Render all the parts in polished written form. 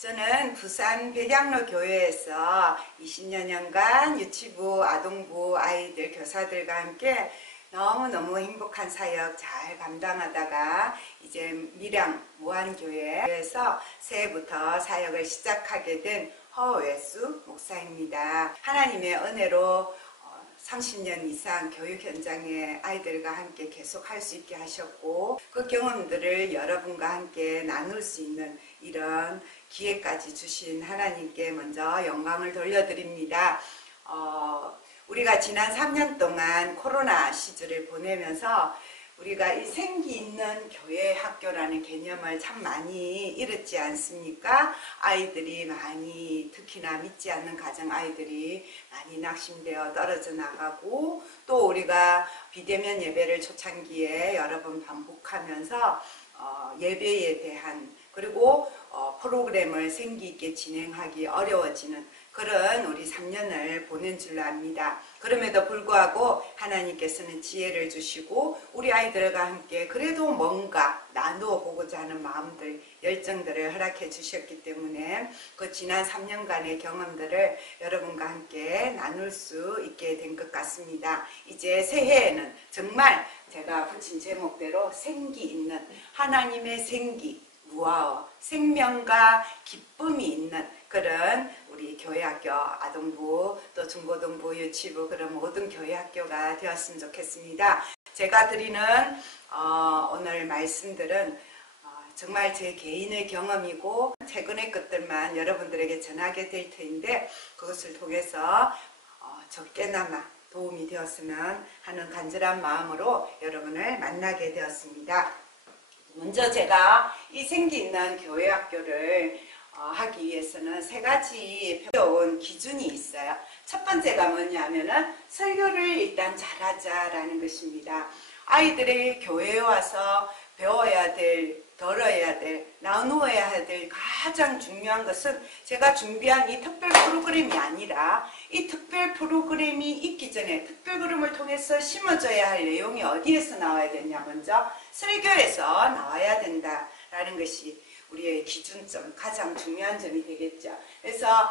저는 부산 백양로 교회에서 20여년간 유치부, 아동부 아이들 교사들과 함께 너무너무 행복한 사역 잘 감당하다가 이제 밀양 무한교회에서 새해부터 사역을 시작하게 된 허외수 목사입니다. 하나님의 은혜로 30년 이상 교육 현장에 아이들과 함께 계속 할 수 있게 하셨고, 그 경험들을 여러분과 함께 나눌 수 있는 이런 기회까지 주신 하나님께 먼저 영광을 돌려드립니다. 우리가 지난 3년 동안 코로나 시절을 보내면서 우리가 이 생기 있는 교회 학교라는 개념을 참 많이 잃었지 않습니까? 아이들이 많이, 특히나 믿지 않는 가정 아이들이 많이 낙심되어 떨어져 나가고, 또 우리가 비대면 예배를 초창기에 여러 번 반복하면서 예배에 대한, 그리고 프로그램을 생기 있게 진행하기 어려워지는 그런 우리 3년을 보낸 줄로 압니다. 그럼에도 불구하고 하나님께서는 지혜를 주시고 우리 아이들과 함께 그래도 뭔가 나누어 보고자 하는 마음들, 열정들을 허락해 주셨기 때문에 그 지난 3년간의 경험들을 여러분과 함께 나눌 수 있게 된 것 같습니다. 이제 새해에는 정말 제가 붙인 제목대로 생기 있는 하나님의 생기, 무아어, 생명과 기쁨이 있는 그런 우리 교회학교, 아동부, 또 중고등부, 유치부 그런 모든 교회학교가 되었으면 좋겠습니다. 제가 드리는 오늘 말씀들은 정말 제 개인의 경험이고 최근의 것들만 여러분들에게 전하게 될 터인데, 그것을 통해서 적게나마 도움이 되었으면 하는 간절한 마음으로 여러분을 만나게 되었습니다. 먼저 제가 이 생기 있는 교회학교를 하기 위해서는 세 가지 배워온 기준이 있어요. 첫 번째가 뭐냐면은 설교를 일단 잘하자라는 것입니다. 아이들이 교회에 와서 배워야 될, 들어야 될, 나누어야 될 가장 중요한 것은 제가 준비한 이 특별 프로그램이 아니라 이 특별 프로그램이 있기 전에 특별 그룹을 통해서 심어져야 할 내용이 어디에서 나와야 되냐, 먼저 설교에서 나와야 된다라는 것이 우리의 기준점, 가장 중요한 점이 되겠죠. 그래서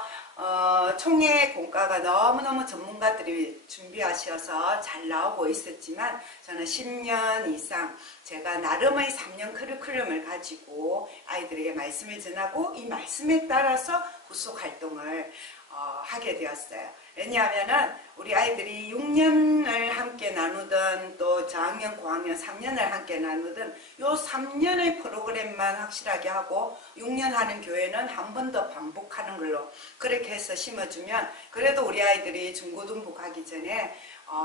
총회 공과가 너무너무 전문가들이 준비하셔서 잘 나오고 있었지만, 저는 10년 이상 제가 나름의 3년 커리큘럼을 가지고 아이들에게 말씀을 전하고 이 말씀에 따라서 후속 활동을 하게 되었어요. 왜냐하면은 우리 아이들이 6년을 함께 나누던, 또 저학년, 고학년 3년을 함께 나누던 요 3년의 프로그램만 확실하게 하고 6년 하는 교회는 한 번 더 반복하는 걸로 그렇게 해서 심어주면 그래도 우리 아이들이 중고등부 가기 전에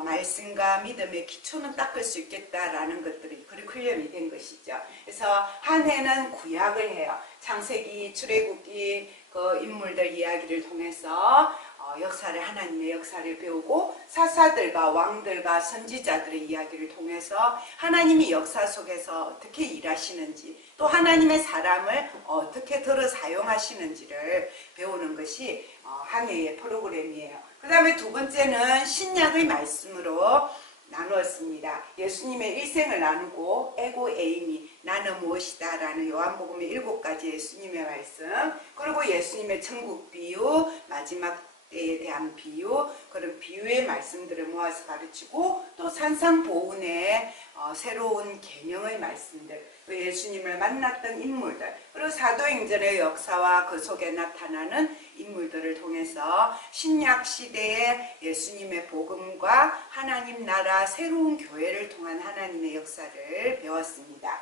말씀과 믿음의 기초는 닦을 수 있겠다라는 것들이 커리큘럼이 된 것이죠. 그래서 한 해는 구약을 해요. 창세기, 출애굽기 그 인물들 이야기를 통해서 역사를, 하나님의 역사를 배우고, 사사들과 왕들과 선지자들의 이야기를 통해서 하나님이 역사 속에서 어떻게 일하시는지, 또 하나님의 사람을 어떻게 들어 사용하시는지를 배우는 것이 한 해의 프로그램이에요. 그 다음에 두 번째는 신약의 말씀으로 나누었습니다. 예수님의 일생을 나누고 에고 에이미, 나는 무엇이다 라는 요한복음의 7가지 예수님의 말씀, 그리고 예수님의 천국 비유, 마지막 때에 대한 비유, 그런 비유의 말씀들을 모아서 가르치고, 또 산상보훈의 새로운 계명의 말씀들, 또 예수님을 만났던 인물들, 그리고 사도행전의 역사와 그 속에 나타나는 인물들을 통해서 신약 시대의 예수님의 복음과 하나님 나라 새로운 교회를 통한 하나님의 역사를 배웠습니다.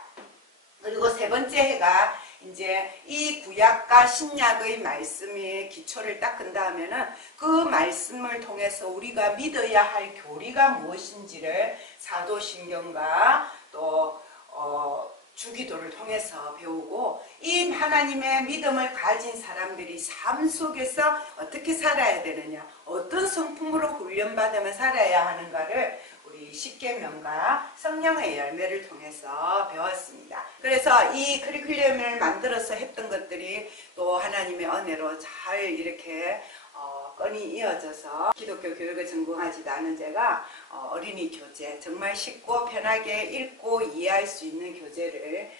그리고 세 번째 해가 이제 이 구약과 신약의 말씀의 기초를 닦은 다음에는 그 말씀을 통해서 우리가 믿어야 할 교리가 무엇인지를 사도신경과 또 주기도를 통해서 배우고, 이 하나님의 믿음을 가진 사람들이 삶 속에서 어떻게 살아야 되느냐, 어떤 성품으로 훈련받으면 살아야 하는가를 우리 십계명과 성령의 열매를 통해서 배웠습니다. 그래서 이 커리큘럼을 만들어서 했던 것들이 또 하나님의 은혜로 잘 이렇게 건이 이어져서 기독교 교육을 전공하지도 않은 제가 어린이 교재, 정말 쉽고 편하게 읽고 이해할 수 있는 교재를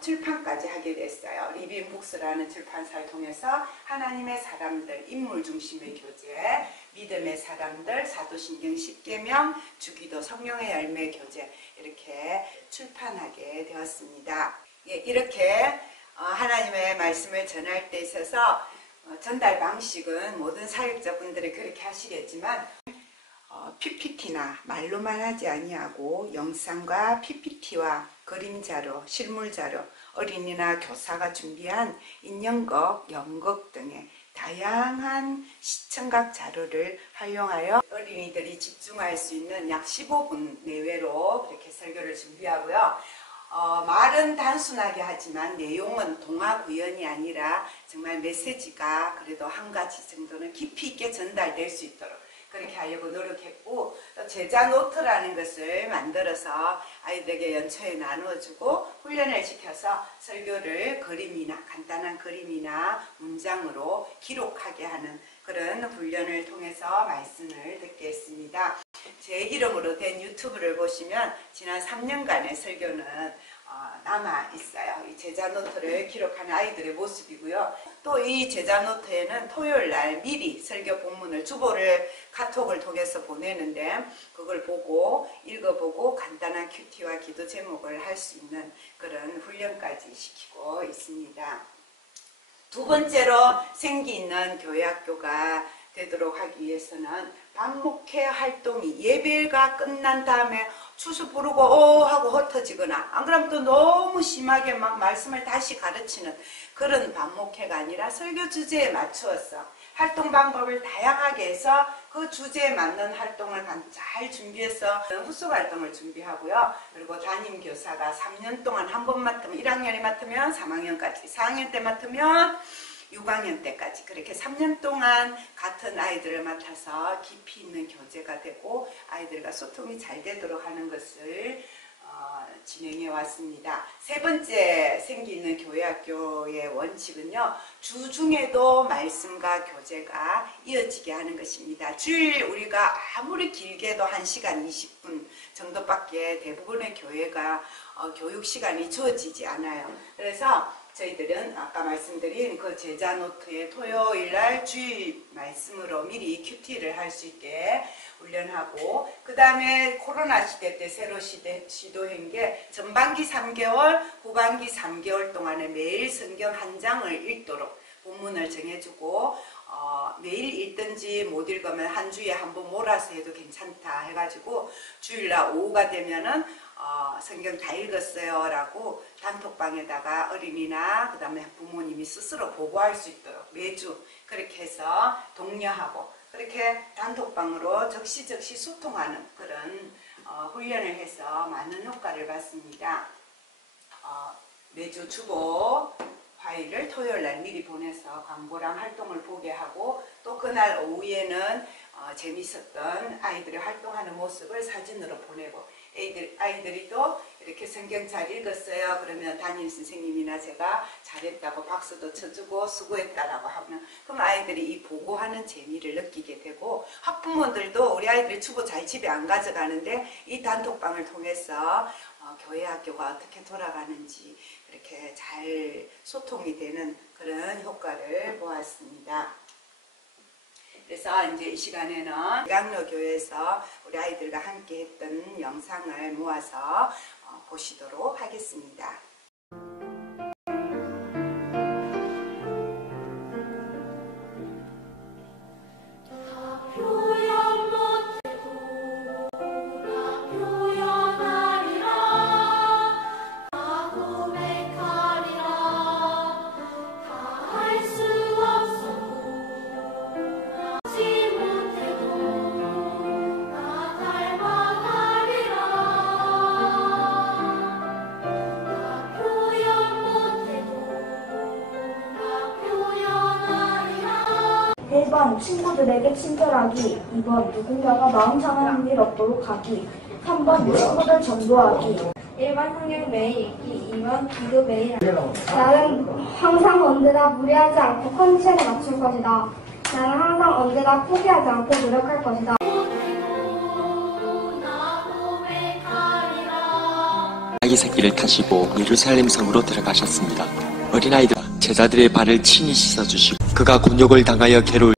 출판까지 하게 됐어요. 리빙북스라는 출판사를 통해서 하나님의 사람들, 인물 중심의 교재, 믿음의 사람들, 사도신경 10계명, 주기도 성령의 열매 교재 이렇게 출판하게 되었습니다. 예, 이렇게 하나님의 말씀을 전할 때 있어서 전달 방식은 모든 사역자분들이 그렇게 하시겠지만 PPT나 말로만 하지 아니하고 영상과 PPT와 그림자료, 실물자료, 어린이나 교사가 준비한 인형극, 연극 등의 다양한 시청각 자료를 활용하여 어린이들이 집중할 수 있는 약 15분 내외로 그렇게 설교를 준비하고요. 말은 단순하게 하지만 내용은 동화 구연이 아니라 정말 메시지가 그래도 한 가지 정도는 깊이 있게 전달될 수 있도록 그렇게 하려고 노력했고, 또 제자 노트라는 것을 만들어서 아이들에게 연초에 나누어주고 훈련을 시켜서 설교를 그림이나 간단한 그림이나 문장으로 기록하게 하는 그런 훈련을 통해서 말씀을 듣게 했습니다. 제 이름으로 된 유튜브를 보시면 지난 3년간의 설교는 남아 있어요. 이 제자 노트를 기록하는 아이들의 모습이고요. 또 이 제자 노트에는 토요일 날 미리 설교 본문을 주보를 카톡을 통해서 보내는데 그걸 보고 읽어보고 간단한 큐티와 기도 제목을 할 수 있는 그런 훈련까지 시키고 있습니다. 두 번째로 생기 있는 교회학교가 되도록 하기 위해서는 반목회 활동이 예배가 끝난 다음에 추수 부르고 오 하고 흩어지거나 안 그러면 또 너무 심하게 막 말씀을 다시 가르치는 그런 반목회가 아니라 설교 주제에 맞추어서 활동 방법을 다양하게 해서 그 주제에 맞는 활동을 잘 준비해서 후속 활동을 준비하고요. 그리고 담임 교사가 3년 동안 한 번 맡으면 1학년이 맡으면 3학년까지 4학년 때 맡으면 6학년 때까지 그렇게 3년 동안 같은 아이들을 맡아서 깊이 있는 교제가 되고 아이들과 소통이 잘 되도록 하는 것을 진행해 왔습니다. 세 번째 생기 있는 교회학교의 원칙은요. 주중에도 말씀과 교제가 이어지게 하는 것입니다. 주일 우리가 아무리 길게도 1시간 20분 정도밖에 대부분의 교회가 교육 시간이 주어지지 않아요. 그래서 저희들은 아까 말씀드린 그 제자 노트에 토요일날 주일 말씀으로 미리 큐티를 할 수 있게 훈련하고 그 다음에 코로나 시대 때 새로 시도한 게 전반기 3개월, 후반기 3개월 동안에 매일 성경 한 장을 읽도록 본문을 정해주고 매일 읽든지 못 읽으면 한 주에 한 번 몰아서 해도 괜찮다 해가지고 주일날 오후가 되면은 성경 다 읽었어요 라고 단톡방에다가 어린이나 그 다음에 부모님이 스스로 보고할 수 있도록 매주 그렇게 해서 독려하고 그렇게 단톡방으로 적시적시 소통하는 그런 훈련을 해서 많은 효과를 봤습니다. 매주 주보 파일을 토요일날 미리 보내서 광고랑 활동을 보게 하고 또 그날 오후에는 재밌었던 아이들이 활동하는 모습을 사진으로 보내고 아이들이 또 이렇게 성경 잘 읽었어요. 그러면 담임 선생님이나 제가 잘했다고 박수도 쳐주고 수고했다라고 하면 그럼 아이들이 이 보고하는 재미를 느끼게 되고 학부모들도 우리 아이들이 주보 잘 집에 안 가져가는데 이 단톡방을 통해서 교회 학교가 어떻게 돌아가는지 그렇게 잘 소통이 되는 그런 효과를 보았습니다. 그래서 이제 이 시간에는 양로교회에서 우리 아이들과 함께 했던 영상을 모아서 보시도록 하겠습니다. 친구들에게 친절하기. 2번 누군가가 마음 상하는 일 없도록 하기. 3번 친구들 전도하기. 1번 성경 매일 읽기. 2번 기도 매일 하기. 나는 항상 언제나 무리하지 않고 컨디션에 맞출 것이다. 나는 항상 언제나 포기하지 않고 노력할 것이다. 아기 새끼를 타시고 예루살렘 성으로 들어가셨습니다. 어린아이들 제자들의 발을 친히 씻어주시고 그가 곤욕을 당하여 괴로울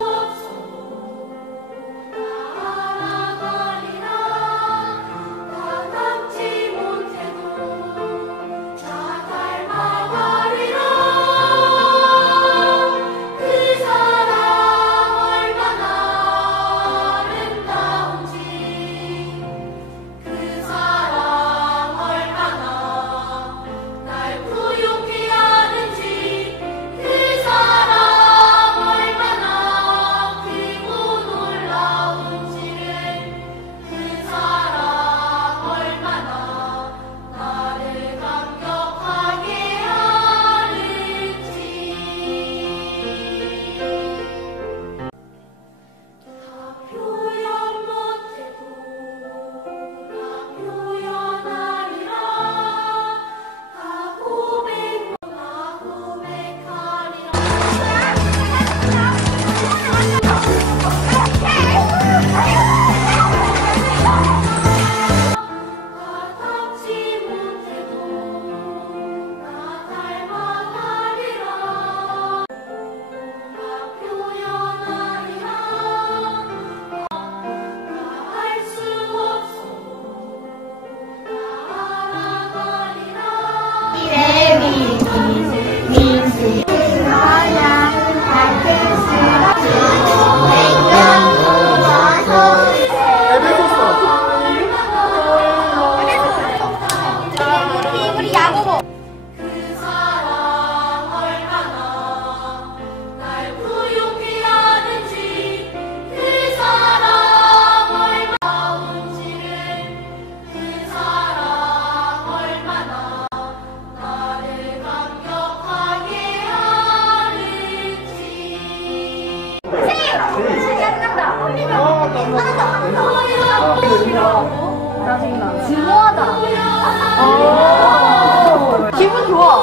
기분 좋아.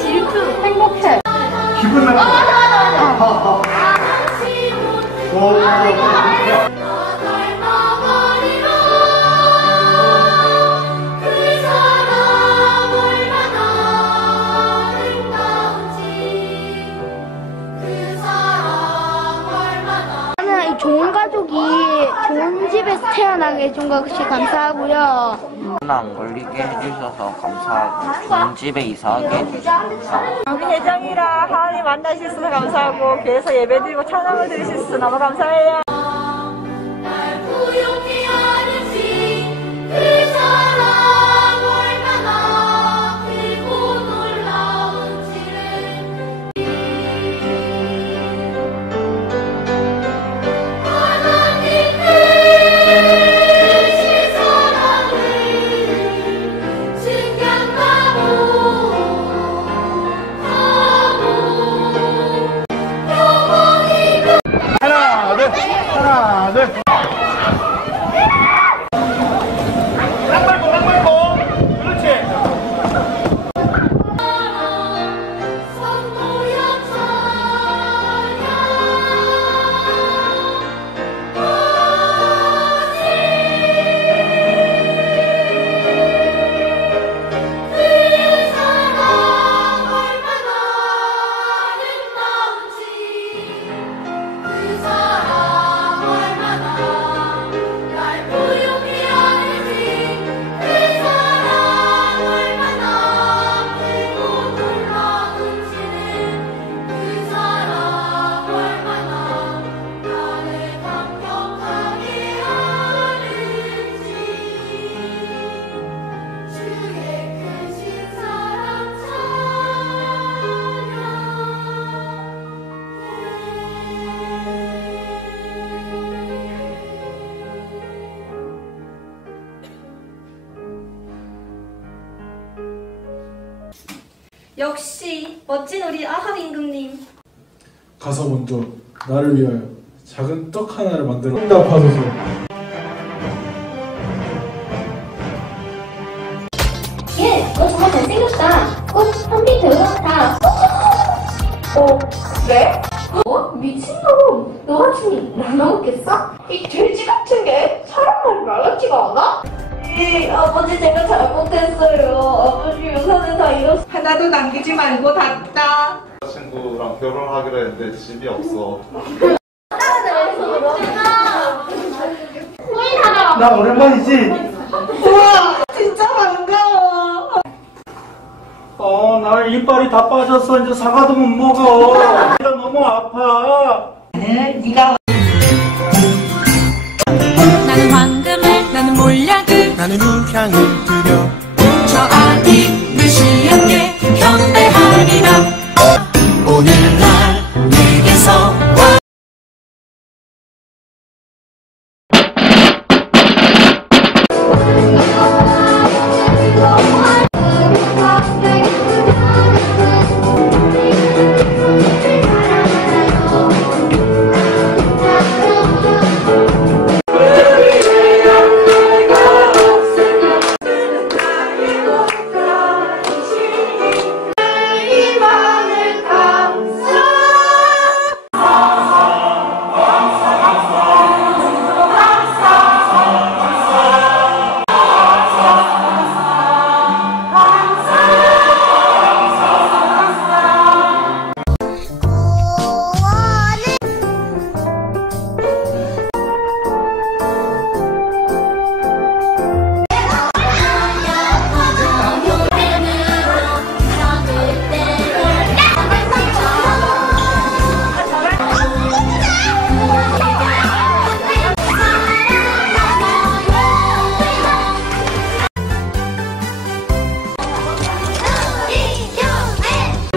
질투, 행복해. 기분 나빠. 저는 이 좋은 가족이 좋은 집에서 태어나게 해준 것이 감사하고요. 코로나 안 걸리게 해주셔서 감사하고 좋은 집에 이사하게 해주셔서 우리 혜정이랑 하은이 만날 수 있어서 감사하고 교회에서 예배드리고 찬양을 드릴 수 있어서 너무 감사해요. 하나, 둘. 땅 밟고. 그렇지. 역시 멋진 우리 아합 임금님. 가서 먼저 나를 위하여 작은 떡 하나를 만들어 응답하소서. 얘, 너 정말 잘생겼다. 한빛 배우 같아. 그래? 미친놈. 너 같으니 나 먹겠어? 이 돼지 같은 게 사람 말 말같지가 않아? 아버지 제가 잘못했어요. 하나도 남기지 말고 닫다. 친구랑 결혼하기로 했는데 집이 없어. 나 오랜만이지? 우와, 진짜 반가워. 나 이빨이 다 빠졌어. 이제 사과도 못 먹어. 나 너무 아파. 네가 나는 황금을 나는 몰약을 나는 우향을 들여 저 아이 무시하게 경배하리라 오늘날 내게서 와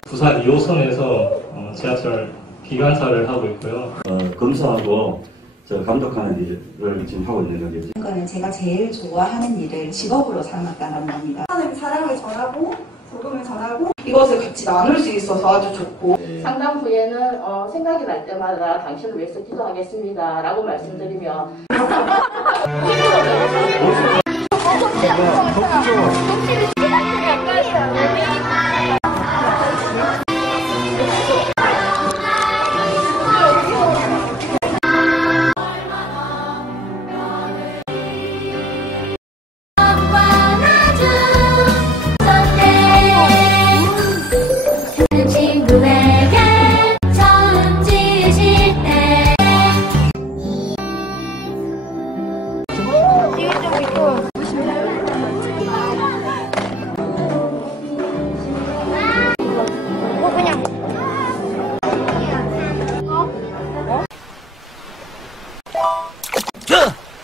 부산 2호선에서 지하철 기관사를 하고 있고요. 검사하고 감독하는 일을 지금 하고 있는 거겠죠. 이거는 제가 제일 좋아하는 일을 직업으로 삼았다는 겁니다. 사랑을 전하고 복음을 전하고 이것을 같이 나눌 수 있어서 아주 좋고 상담 후에는 생각이 날 때마다 당신을 위해서 기도하겠습니다 라고 말씀드리며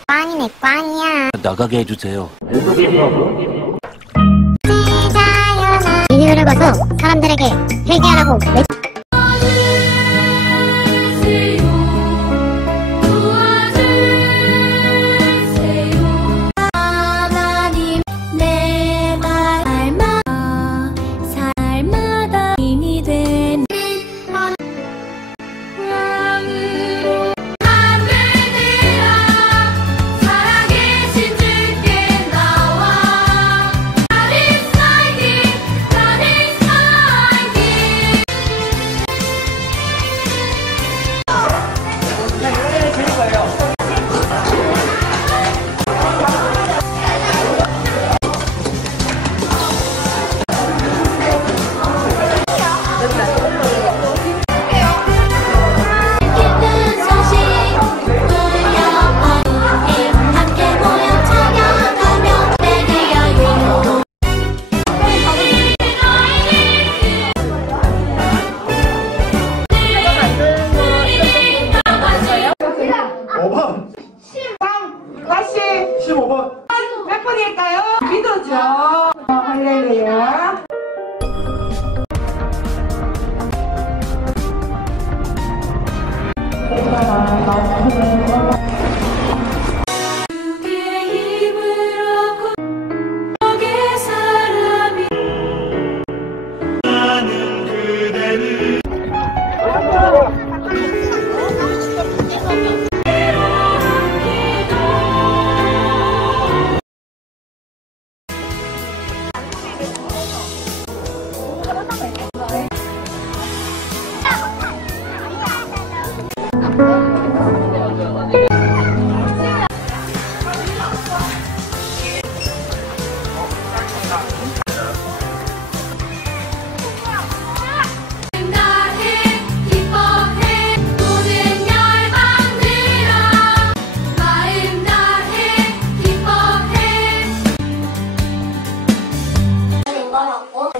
꽝이네 꽝이야. 나가게 해주세요. 비디오를 봐서 사람들에게 회개하라고 하나님 내 말마다 살마다 힘이 된 왕으로 하늘들아 살아계신 주께 나와 God is my King, God is my King.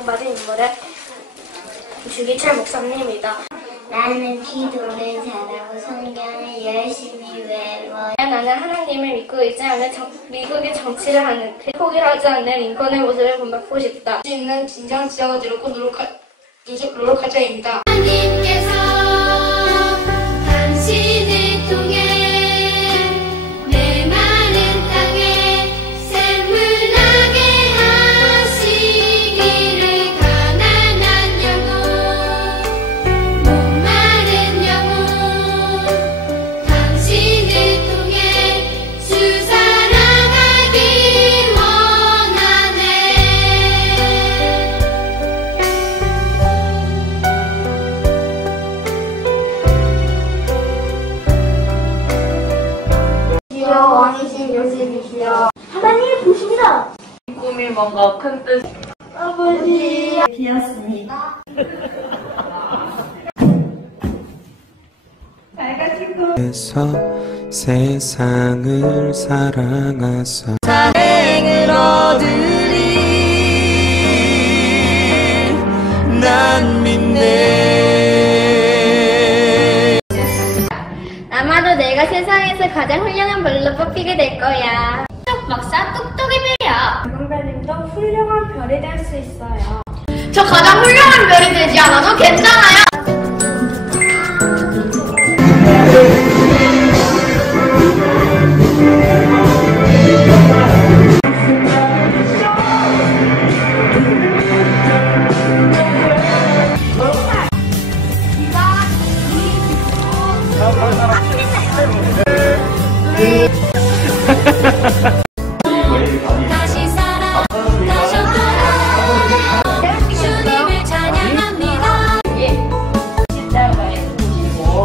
감동받은 인물은 주기철 목사님이다. 나는 기도를 잘하고 성경을 열심히 외워. 나는 하나님을 믿고 있지 미국의 정치를 하는 포기하지 않는 링컨의 모습을 본받고 싶다. 수 있는 진정 지향을 이루고 노력할 자입니다. 하나님께서 당신을 통해 내 마른 땅에 샘물 나게 하시기를 가난한 영혼 목마른 영혼 당신을 통해 주 살아가길 원하네. 왕이신 요셉이시여 하나님 보십니다. 꿈이 뭔가 큰 뜻. 아버지 비었습니다. 그래서 세상을 사랑하사 사랑을 얻으리 난 믿네. 아마도 내가 세상에서 가장 훌륭한 별로 뽑히게 될 거야. 박사 똑똑이들이야. 박은별님도 훌륭한 별이 될 수 있어요. 저 가장 훌륭한 별이 되지 않아도 괜찮아요. 다시 살아가셔도 주님을 찬양합니다.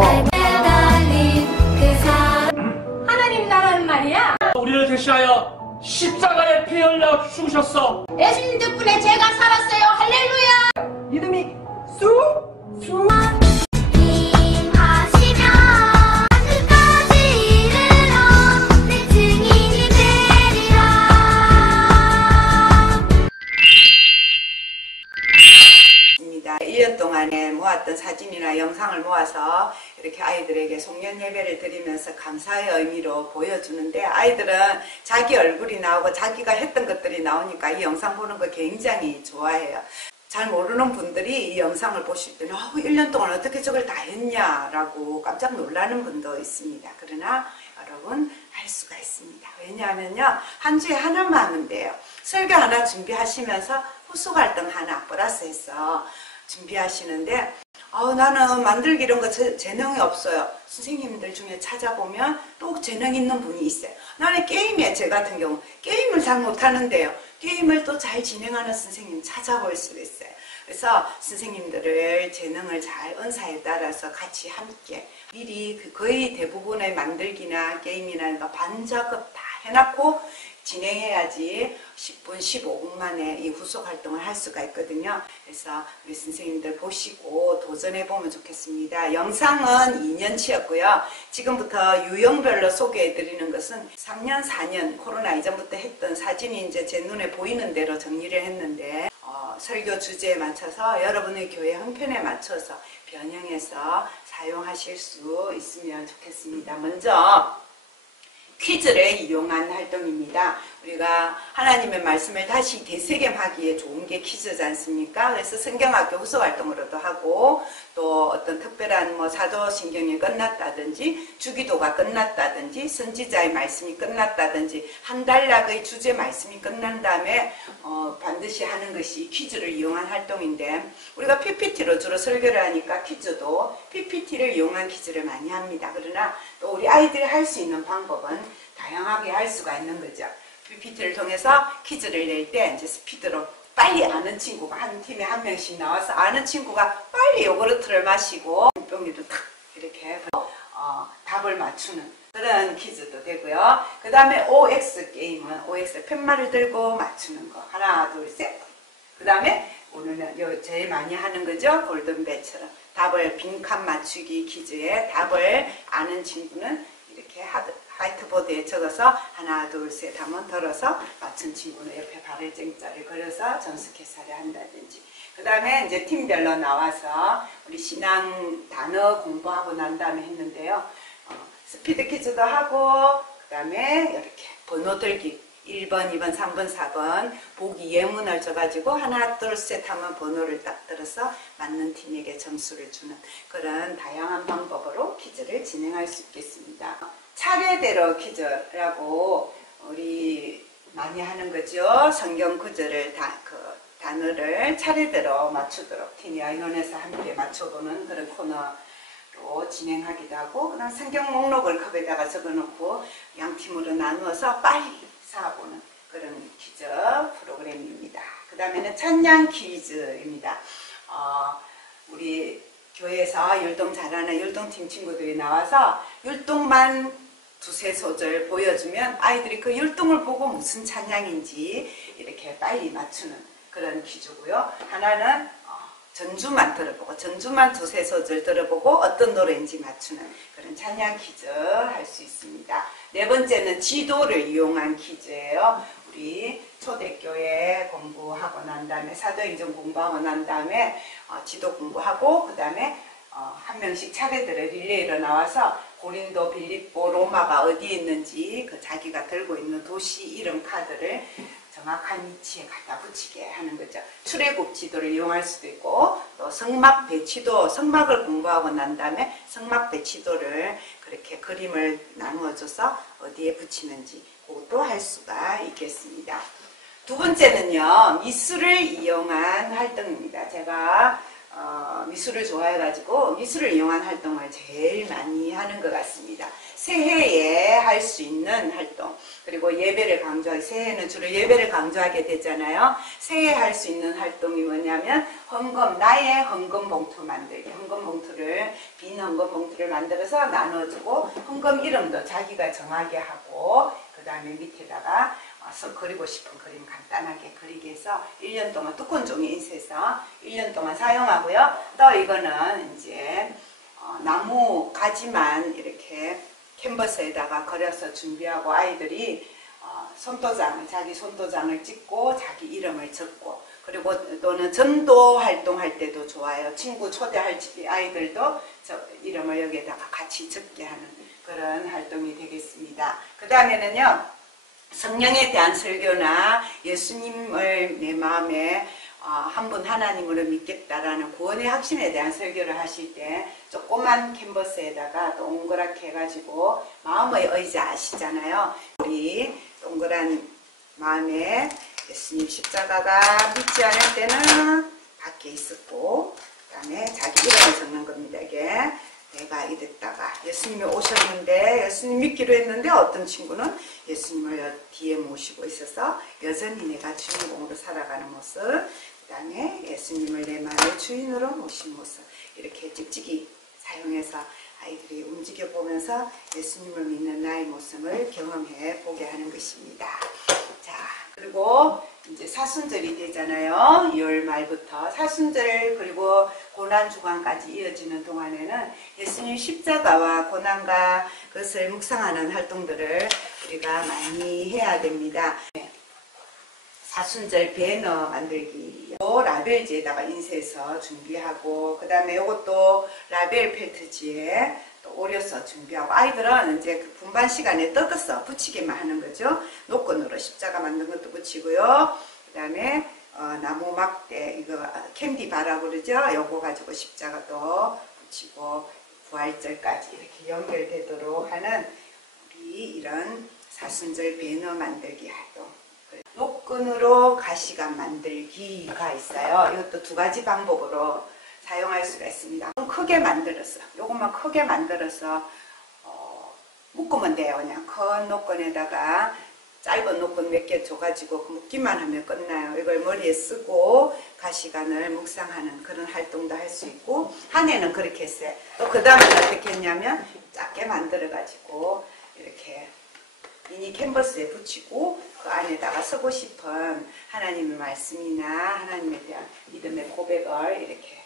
달달 달린 그 사랑 하나님 나라는 말이야. 우리를 대신하여 십자가에 피 흘려 죽으셨어. 예수님 덕분에 제가 살았어요. 할렐루야. 믿음이 쑥 힘하시며 끝까지 이르러 내 증인이 되리라. 있습니다. 1년 동안에 모았던 사진이나 영상을 모아서 이렇게 아이들에게 송년 예배를 드리면서 감사의 의미로 보여주는데, 아이들은 자기 얼굴이 나오고 자기가 했던 것들이 나오니까 이 영상 보는 거 굉장히 좋아해요. 잘 모르는 분들이 이 영상을 보실 때는 1년 동안 어떻게 저걸 다 했냐라고 깜짝 놀라는 분도 있습니다. 그러나 여러분 할 수가 있습니다. 왜냐하면요, 한 주에 하나만 하면 돼요. 설교 하나 준비하시면서 후속 활동 하나 플러스해서 준비하시는데, 나는 만들기 이런 거 재능이 없어요. 선생님들 중에 찾아보면 또 재능 있는 분이 있어요. 나는 게임에, 제 같은 경우 게임을 잘 못하는데요, 게임을 또 잘 진행하는 선생님 찾아볼 수가 있어요. 그래서 선생님들을 재능을 잘 은사에 따라서 같이 함께 미리 거의 대부분의 만들기나 게임이나 반작업 다 해놓고 진행해야지 10분, 15분 만에 이 후속 활동을 할 수가 있거든요. 그래서 우리 선생님들 보시고 도전해보면 좋겠습니다. 영상은 2년치였고요. 지금부터 유형별로 소개해드리는 것은 3년, 4년 코로나 이전부터 했던 사진이 이제 제 눈에 보이는 대로 정리를 했는데, 설교 주제에 맞춰서 여러분의 교회 형편에 맞춰서 변형해서 사용하실 수 있으면 좋겠습니다. 먼저 퀴즈를 이용한 활동입니다. 우리가 하나님의 말씀을 다시 되새김하기에 좋은 게 퀴즈지 않습니까? 그래서 성경학교 후속 활동으로도 하고, 또 어떤 특별한 사도신경이 끝났다든지 주기도가 끝났다든지 선지자의 말씀이 끝났다든지 한 단락의 주제 말씀이 끝난 다음에 반드시 하는 것이 퀴즈를 이용한 활동인데, 우리가 PPT로 주로 설교를 하니까 퀴즈도 PPT를 이용한 퀴즈를 많이 합니다. 그러나 또 우리 아이들이 할 수 있는 방법은 다양하게 할 수가 있는 거죠. PPT를 통해서 퀴즈를 낼 때 이제 스피드로 빨리 아는 친구가 한 팀에 한 명씩 나와서 아는 친구가 빨리 요구르트를 마시고 물병이도 탁 이렇게 답을 맞추는 그런 퀴즈도 되고요. 그 다음에 OX 게임은 OX 팻말을 들고 맞추는 거. 하나, 둘, 셋. 그 다음에 오늘은 제일 많이 하는 거죠. 골든벨처럼 답을 빈칸 맞추기 퀴즈에 답을 아는 친구는 이렇게 화이트보드에 적어서 하나, 둘, 셋 하면 덜어서 맞춘 친구는 옆에 발을 쟁자를 걸어서 전수 계산을 한다든지, 그 다음에 이제 팀별로 나와서 우리 신앙 단어 공부하고 난 다음에 했는데요. 스피드 퀴즈도 하고, 그 다음에 이렇게 번호 들기. 1번, 2번, 3번, 4번 보기 예문을 줘가지고 하나, 둘, 셋 하면 번호를 딱 들어서 맞는 팀에게 점수를 주는 그런 다양한 방법으로 퀴즈를 진행할 수 있겠습니다. 차례대로 퀴즈라고 우리 많이 하는 거죠. 성경 구절을 단어를 차례대로 맞추도록 팀이 의논해서 함께 맞춰보는 그런 코너로 진행하기도 하고, 그다음 성경 목록을 컵에다가 적어놓고 양 팀으로 나누어서 빨리 사보는 그런 퀴즈 프로그램입니다. 그 다음에는 찬양 퀴즈입니다. 우리 교회에서 율동 잘하는 율동팀 친구들이 나와서 율동만 두세 소절 보여주면 아이들이 그 율동을 보고 무슨 찬양인지 이렇게 빨리 맞추는 그런 퀴즈고요. 하나는 전주만 들어보고 전주만 두세 소절 들어보고 어떤 노래인지 맞추는 그런 찬양 퀴즈 할 수 있습니다. 네 번째는 지도를 이용한 퀴즈예요. 우리 초대교회 공부하고 난 다음에 사도행전 공부하고 난 다음에 지도 공부하고 그 다음에 한 명씩 차례대로 릴레이로 나와서 고린도, 빌립보, 로마가 어디에 있는지 그 자기가 들고 있는 도시 이름 카드를 정확한 위치에 갖다 붙이게 하는 거죠. 출애굽 지도를 이용할 수도 있고 또 성막 배치도, 성막을 공부하고 난 다음에 성막 배치도를 그렇게 그림을 나누어줘서 어디에 붙이는지 그것도 할 수가 있겠습니다. 두 번째는요, 미술을 이용한 활동입니다. 제가 미술을 좋아해가지고 미술을 이용한 활동을 제일 많이 하는 것 같습니다. 새해에 할 수 있는 활동, 그리고 예배를 강조하기, 새해는 주로 예배를 강조하게 되잖아요. 새해에 할 수 있는 활동이 뭐냐면 나의 헌금 봉투 만들기. 헌금 봉투를, 빈 헌금 봉투를 만들어서 나눠주고 헌금 이름도 자기가 정하게 하고 그 다음에 밑에다가 그리고 싶은 그림 간단하게 그리게 해서 1년 동안 두꺼운 종이 인쇄해서 1년 동안 사용하고요. 또 이거는 이제 나무 가지만 이렇게 캔버스에다가 그려서 준비하고 아이들이 자기 손도장을 찍고 자기 이름을 적고, 그리고 또는 전도 활동할 때도 좋아요. 친구 초대할 아이들도 이름을 여기에다가 같이 적게 하는 그런 활동이 되겠습니다. 그 다음에는요, 성령에 대한 설교나 예수님을 내 마음에 한 분 하나님으로 믿겠다라는 구원의 확신에 대한 설교를 하실 때 조그만 캔버스에다가 동그랗게 해가지고 마음의 의자 아시잖아요. 우리 동그란 마음에 예수님 십자가가 믿지 않을 때는 밖에 있었고, 그 다음에 자기 이름을 적는 겁니다. 이게 내가 이랬다가 예수님이 오셨는데 예수님 믿기로 했는데 어떤 친구는 예수님을 뒤에 모시고 있어서 여전히 내가 주인공으로 살아가는 모습, 그 다음에 예수님을 내 마음의 주인으로 모신 모습, 이렇게 찍찍이 사용해서 아이들이 움직여 보면서 예수님을 믿는 나의 모습을 경험해 보게 하는 것입니다. 자, 그리고 이제 사순절이 되잖아요. 2월 말부터 사순절 그리고 고난주간까지 이어지는 동안에는 예수님 십자가와 고난과 그것을 묵상하는 활동들을 우리가 많이 해야 됩니다. 사순절 배너 만들기, 라벨지에다가 인쇄해서 준비하고, 그 다음에 이것도 라벨 펠트지에 또 오려서 준비하고, 아이들은 이제 그 분반 시간에 뜯어서 붙이기만 하는 거죠. 노끈으로 십자가 만든 것도 붙이고요. 그 다음에 나무 막대, 이거 캔디 바라 그러죠. 요거 가지고 십자가도 붙이고 부활절까지 이렇게 연결되도록 하는 우리 이런 사순절 배너 만들기 활동. 노끈으로 가시관 만들기가 있어요. 이것도 두 가지 방법으로 사용할 수가 있습니다. 크게 만들어서, 요것만 크게 만들어서 묶으면 돼요. 그냥 큰 노끈에다가 짧은 노끈 몇 개 줘가지고 묶기만 하면 끝나요. 이걸 머리에 쓰고 가시관을 묵상하는 그런 활동도 할 수 있고, 한 해는 그렇게 했어요. 또 그 다음에 어떻게 했냐면 작게 만들어가지고 이렇게 미니 캔버스에 붙이고 그 안에다가 쓰고 싶은 하나님의 말씀이나 하나님에 대한 믿음의 고백을 이렇게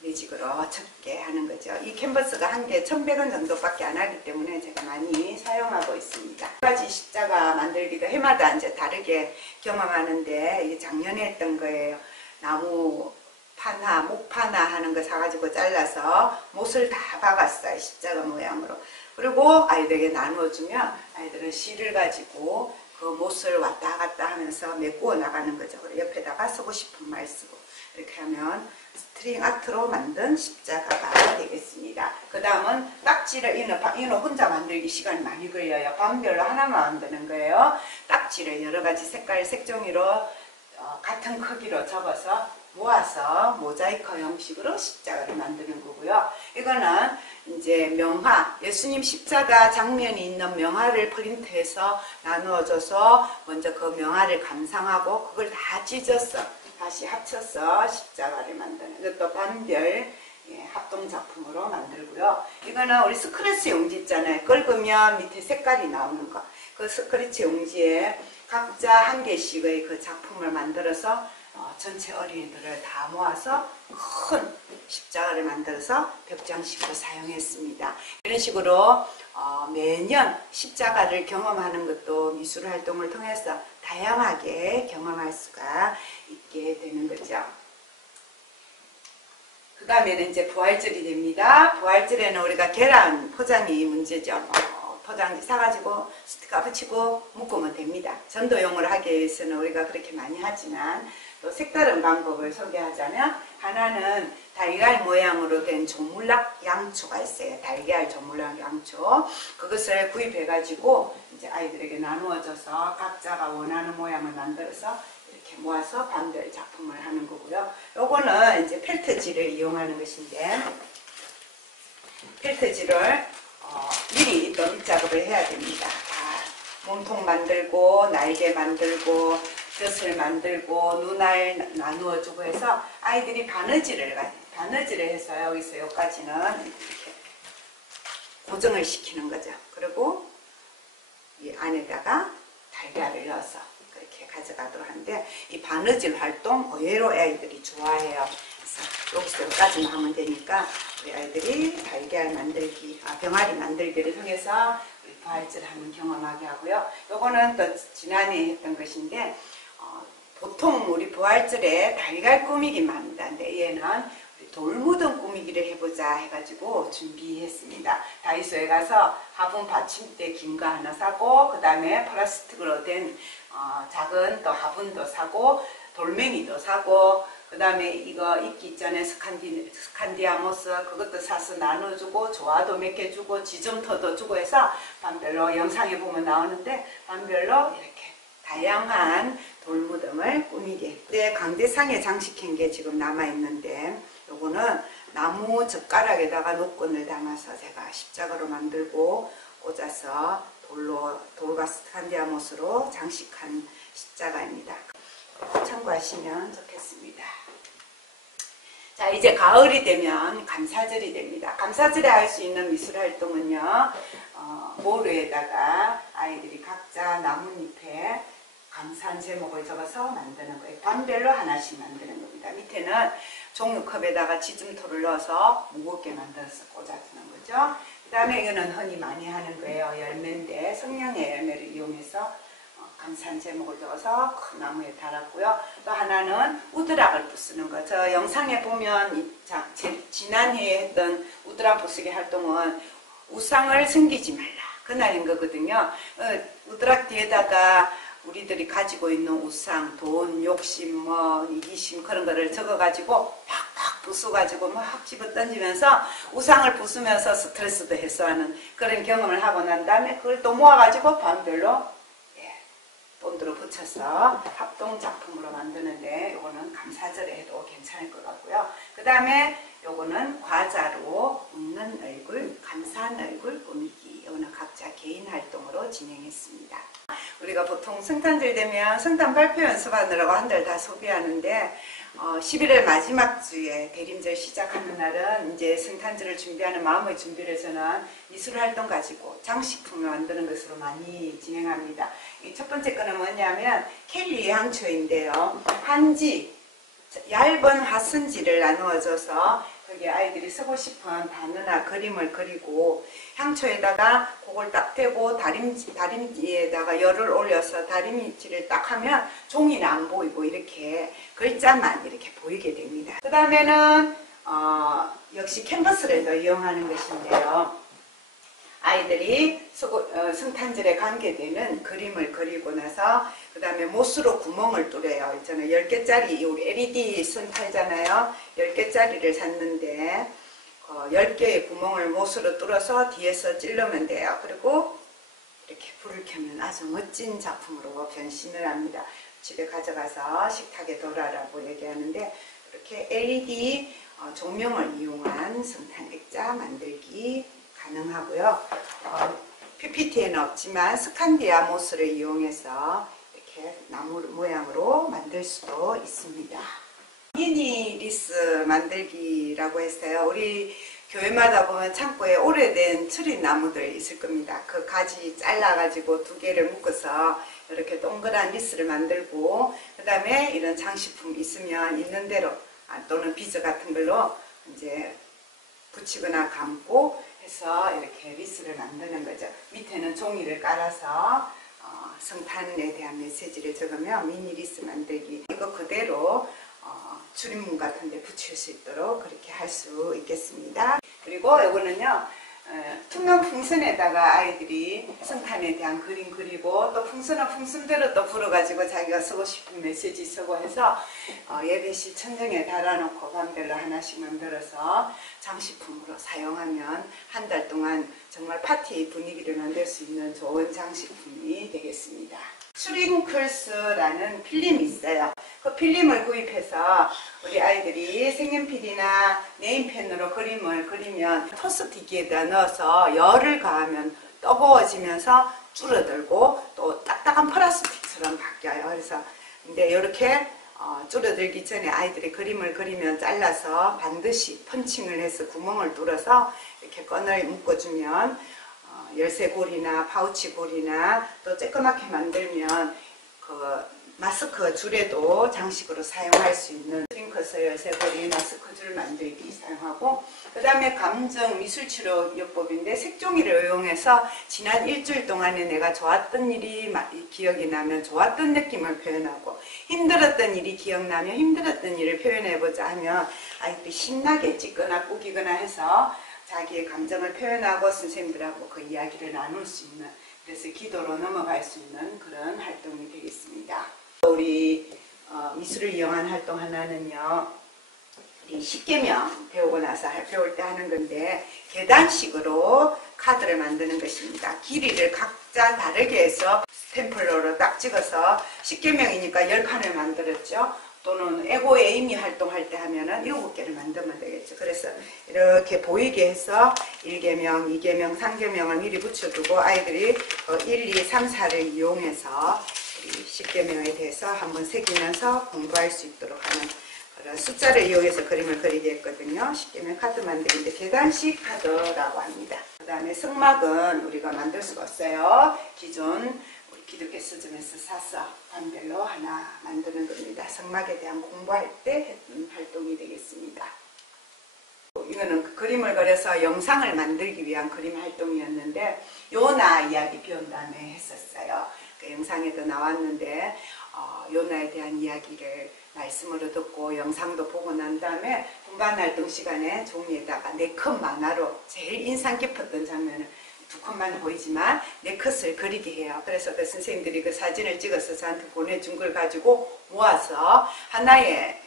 매직으로 적게 하는 거죠. 이 캔버스가 한 개에 1,100원 정도밖에 안 하기 때문에 제가 많이 사용하고 있습니다. 두 가지 십자가 만들기도 해마다 이제 다르게 경험하는데 이게 작년에 했던 거예요. 나무 파나 목파나 하는 거 사가지고 잘라서 못을 다 박았어요. 십자가 모양으로. 그리고 아이들에게 나누어주면 아이들은 실을 가지고 그 못을 왔다 갔다 하면서 메꾸어 나가는 거죠. 그리고 옆에다가 쓰고 싶은 말 쓰고 이렇게 하면 스트링 아트로 만든 십자가가 되겠습니다. 그 다음은 딱지를 이는 혼자 만들기 시간이 많이 걸려요. 반별로 하나만 만드는 거예요. 딱지를 여러 가지 색깔 색종이로 같은 크기로 접어서 모아서 모자이크 형식으로 십자가를 만드는 거고요. 이거는 이제 명화, 예수님 십자가 장면이 있는 명화를 프린트해서 나누어줘서 먼저 그 명화를 감상하고 그걸 다 찢어서 다시 합쳐서 십자가를 만드는 이것도 반별 합동 작품으로 만들고요. 이거는 우리 스크래치 용지 있잖아요. 긁으면 밑에 색깔이 나오는 거. 그 스크래치 용지에 각자 한 개씩의 그 작품을 만들어서 전체 어린이들을 다 모아서 큰 십자가를 만들어서 벽장식으로 사용했습니다. 이런 식으로 매년 십자가를 경험하는 것도 미술활동을 통해서 다양하게 경험할 수가 있게 되는 거죠. 그 다음에는 이제 부활절이 됩니다. 부활절에는 우리가 계란 포장이 문제죠. 포장지 사가지고 스티커 붙이고 묶으면 됩니다. 전도용으로 하기 위해서는 우리가 그렇게 많이 하지만 또 색다른 방법을 소개하자면 하나는 달걀 모양으로 된 조물락 양초가 있어요. 달걀 조물락 양초. 그것을 구입해가지고 이제 아이들에게 나누어줘서 각자가 원하는 모양을 만들어서 이렇게 모아서 반별 작품을 하는 거고요. 요거는 이제 펠트지를 이용하는 것인데 펠트지를 미리 또 밑작업을 해야 됩니다. 몸통 만들고 날개 만들고 젖을 만들고 눈알 나누어주고 해서 아이들이 바느질을 해서 여기서 여기까지는 이렇게 고정을 시키는 거죠. 그리고 이 안에다가 달걀을 넣어서 그렇게 가져가도록 하는데 이 바느질 활동 의외로 아이들이 좋아해요. 그래서 여기서 여기까지만 하면 되니까 우리 아이들이 달걀 만들기, 병아리 만들기를 통해서 우리 부활절하는 경험하게 하고요. 요거는 또 지난해 했던 것인데 보통 우리 부활절에 달걀 꾸미기만 합니다. 근데 얘는 돌무덤 꾸미기를 해보자 해가지고 준비했습니다. 다이소에 가서 화분 받침대 긴 거 하나 사고 그 다음에 플라스틱으로 된 작은 또 화분도 사고 돌멩이도 사고 그 다음에 이거 이끼 있잖아요. 스칸디아모스 그것도 사서 나눠주고 조화도 몇 개 주고 지점토도 주고 해서 반별로 영상에 보면 나오는데 반별로 이렇게 다양한 돌무덤을 꾸미게. 네, 강대상에 장식한 게 지금 남아있는데 요거는 나무 젓가락에다가 노끈을 담아서 제가 십자가로 만들고 꽂아서 돌과 스칸디아모스로 장식한 십자가입니다. 참고하시면 좋겠습니다. 자, 이제 가을이 되면 감사절이 됩니다. 감사절에 할 수 있는 미술활동은요, 모루에다가 아이들이 각자 나뭇잎에 감사한 제목을 적어서 만드는 거예요. 반별로 하나씩 만드는 겁니다. 밑에는 종이컵에다가 지점토를 넣어서 무겁게 만들어서 꽂아주는 거죠. 그 다음에 이거는 흔히 많이 하는 거예요. 열매인데 성냥의 열매를 이용해서 감사한 제목을 적어서 큰 나무에 달았고요. 또 하나는 우드락을 부수는 거. 저 영상에 보면 지난해에 했던 우드락 부수기 활동은 우상을 숨기지 말라. 그날인 거거든요. 우드락 뒤에다가 우리들이 가지고 있는 우상, 돈, 욕심, 이기심 그런 거를 적어가지고 팍팍 부숴가지고 막 집어 던지면서 우상을 부수면서 스트레스도 해소하는 그런 경험을 하고 난 다음에 그걸 또 모아가지고 반별로 본드로 붙여서 합동 작품으로 만드는데 요거는 감사절에 해도 괜찮을 것 같고요. 그 다음에 요거는 과자로 웃는 얼굴, 감사한 얼굴 꾸미기. 요거는 각자 개인 활동으로 진행했습니다. 우리가 보통 성탄절 되면 성탄 발표 연습하느라고 한 달 다 소비하는데 11월 마지막 주에 대림절 시작하는 날은 이제 성탄절을 준비하는 마음의 준비를 해서는 미술활동 가지고 장식품을 만드는 것으로 많이 진행합니다. 이 첫 번째 거는 뭐냐면 켈리 향초인데요. 한지 얇은 화선지를 나누어줘서 거기 아이들이 쓰고 싶은 단어나 그림을 그리고 향초에다가 그걸 딱 대고 다림지에다가 열을 올려서 다림질을 딱 하면 종이는 안 보이고 이렇게 글자만 이렇게 보이게 됩니다. 그 다음에는 역시 캔버스를 더 이용하는 것인데요. 아이들이 성탄절에 관계되는 그림을 그리고 나서 그 다음에 못으로 구멍을 뚫어요. 있잖아요. 10개짜리 우리 LED 선 팔잖아요. 10개짜리를 샀는데 10개의 구멍을 못으로 뚫어서 뒤에서 찌르면 돼요. 그리고 이렇게 불을 켜면 아주 멋진 작품으로 변신을 합니다. 집에 가져가서 식탁에 둬라라고 얘기하는데 이렇게 LED 조명을 이용한 성탄 액자 만들기 가능하고요. PPT에는 없지만 스칸디아 모스를 이용해서 이렇게 나무 모양으로 만들 수도 있습니다. 미니 리스 만들기라고 했어요. 우리 교회마다 보면 창고에 오래된 트리 나무들 있을 겁니다. 그 가지 잘라가지고 2개를 묶어서 이렇게 동그란 리스를 만들고 그 다음에 이런 장식품 있으면 있는 대로 또는 비즈 같은 걸로 이제 붙이거나 감고 해서 이렇게 리스를 만드는 거죠. 밑에는 종이를 깔아서 성탄에 대한 메시지를 적으면 미니 리스 만들기. 이거 그대로 출입문 같은 데 붙일 수 있도록 그렇게 할 수 있겠습니다. 그리고 이거는요. 투명 풍선에다가 아이들이 성탄에 대한 그림 그리고 또 풍선은 풍선대로 또 불어가지고 자기가 쓰고 싶은 메시지 쓰고 해서 예배실 천정에 달아놓고 밤별로 하나씩 만들어서 장식품으로 사용하면 한 달 동안 정말 파티 분위기를 만들 수 있는 좋은 장식품이 되겠습니다. 슈링클스라는 필름이 있어요. 그 필름을 구입해서 우리 아이들이 색연필이나 네임펜으로 그림을 그리면 토스트기에다 넣어서 열을 가하면 뜨거워지면서 줄어들고 또 딱딱한 플라스틱처럼 바뀌어요. 그래서 근데 이렇게 줄어들기 전에 아이들이 그림을 그리면 잘라서 반드시 펀칭을 해서 구멍을 뚫어서 이렇게 끈을 묶어주면 열쇠고리나 파우치고리나 또 쬐끄맣게 만들면 그 마스크 줄에도 장식으로 사용할 수 있는 슈링크스 열쇠고리 마스크 줄 만들기 사용하고 그 다음에 감정 미술치료요법인데 색종이를 이용해서 지난 일주일 동안에 내가 좋았던 일이 기억이 나면 좋았던 느낌을 표현하고 힘들었던 일이 기억나면 힘들었던 일을 표현해보자 하면 아이들이 신나게 찍거나 꾸기거나 해서 자기의 감정을 표현하고 선생님들하고 그 이야기를 나눌 수 있는 그래서 기도로 넘어갈 수 있는 그런 활동이 되겠습니다. 우리 미술을 이용한 활동 하나는요. 우리 십계명 배우고 나서 배울 때 하는 건데 계단식으로 카드를 만드는 것입니다. 길이를 각자 다르게 해서 스탬플러로 딱 찍어서 십계명이니까 10칸을 만들었죠. 또는 에고 에이미 활동할 때 하면은 7개를 만들면 되겠죠. 그래서 이렇게 보이게 해서 1계명, 2계명, 3계명을 미리 붙여두고 아이들이 1, 2, 3, 4를 이용해서 우리 10계명에 대해서 한번 새기면서 공부할 수 있도록 하는 그런 숫자를 이용해서 그림을 그리게 했거든요. 10계명 카드 만들기인데 계단식 카드라고 합니다. 그 다음에 성막은 우리가 만들 수가 없어요. 기존 기독교 서점에서 사서 반별로 하나 만드는 겁니다. 성막에 대한 공부할 때 했던 활동이 되겠습니다. 이거는 그림을 그려서 영상을 만들기 위한 그림 활동이었는데 요나 이야기 배운 다음에 했었어요. 그 영상에도 나왔는데 요나에 대한 이야기를 말씀으로 듣고 영상도 보고 난 다음에 분반활동 시간에 종이에다가 4컷 만화로 제일 인상 깊었던 장면을 2컷만 보이지만 4컷을 그리게 해요. 그래서 그 선생님들이 그 사진을 찍어서 저한테 보내준 걸 가지고 모아서 하나의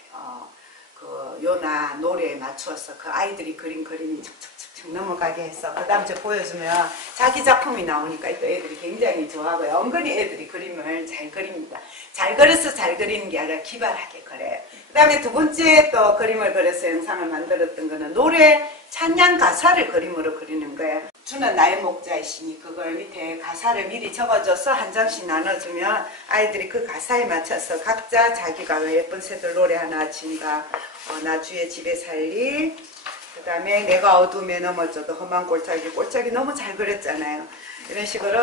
그 요나 노래에 맞추어서 그 아이들이 그린 그림이 척척척척 넘어가게 해서 그 다음 저 보여주면 자기 작품이 나오니까 또 애들이 굉장히 좋아하고요. 은근히 애들이 그림을 잘 그립니다. 잘 그려서 잘 그리는 게 아니라 기발하게 그려요. 그 다음에 2번째 또 그림을 그려서 영상을 만들었던 거는 노래 찬양 가사를 그림으로 그리는 거예요. 주는 나의 목자이시니 그걸 밑에 가사를 미리 적어줘서 한 장씩 나눠주면 아이들이 그 가사에 맞춰서 각자 자기가 예쁜 새들 노래 하나 친가 나 주의 집에 살리 그 다음에 내가 어둠에 넘어져도 험한 골짜기 너무 잘 그렸잖아요. 이런 식으로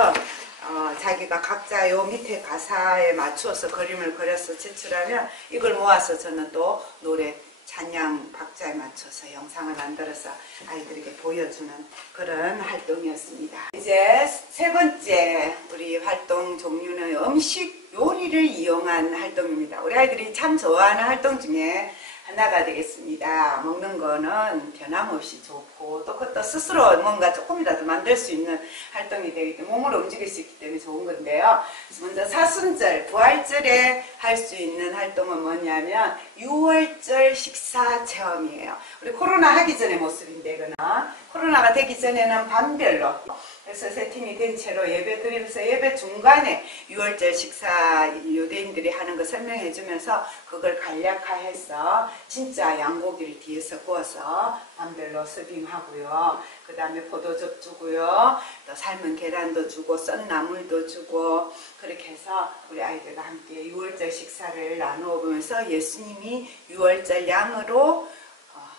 자기가 각자 요 밑에 가사에 맞추어서 그림을 그려서 제출하면 이걸 모아서 저는 또 노래 찬양 박자에 맞춰서 영상을 만들어서 아이들에게 보여주는 그런 활동이었습니다. 이제 세 번째 우리 활동 종류는 음식 요리를 이용한 활동입니다. 우리 아이들이 참 좋아하는 활동 중에 하나가 되겠습니다. 먹는 거는 변함없이 좋고 또 그것도 스스로 뭔가 조금이라도 만들 수 있는 활동이 되기 때문에 몸을 움직일 수 있기 때문에 좋은 건데요. 먼저 사순절, 부활절에 할 수 있는 활동은 뭐냐면 6월절 식사 체험이에요. 우리 코로나 하기 전의 모습인데 이거는 코로나가 되기 전에는 반별로 그래서 세팅이 된 채로 예배 드리면서 예배 중간에 6월절 식사 유대인들이 하는 거 설명해 주면서 그걸 간략화해서 진짜 양고기를 뒤에서 구워서 반별로 서빙하고요. 그 다음에 포도즙 주고요. 또 삶은 계란도 주고 썬 나물도 주고 그렇게 해서 우리 아이들과 함께 6월절 식사를 나누어 보면서 예수님이 6월절 양으로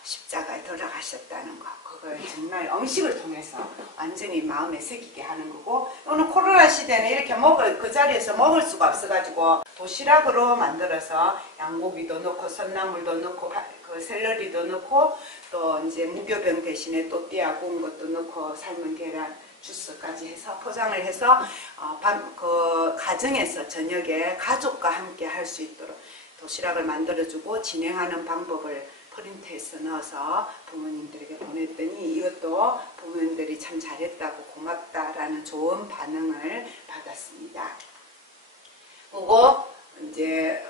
십자가에 돌아가셨다는 거. 그걸 정말 음식을 통해서 완전히 마음에 새기게 하는 거고 오늘 코로나 시대는 이렇게 그 자리에서 먹을 수가 없어가지고 도시락으로 만들어서 양고기도 넣고 선나물도 넣고 그 샐러리도 넣고 또 이제 무교병 대신에 또띠아 구운 것도 넣고 삶은 계란 주스까지 해서 포장을 해서 그 가정에서 저녁에 가족과 함께 할 수 있도록 도시락을 만들어주고 진행하는 방법을 프린트해서 넣어서 부모님들에게 보냈더니 이것도 부모님들이 참 잘했다고 고맙다라는 좋은 반응을 받았습니다. 그리고 이제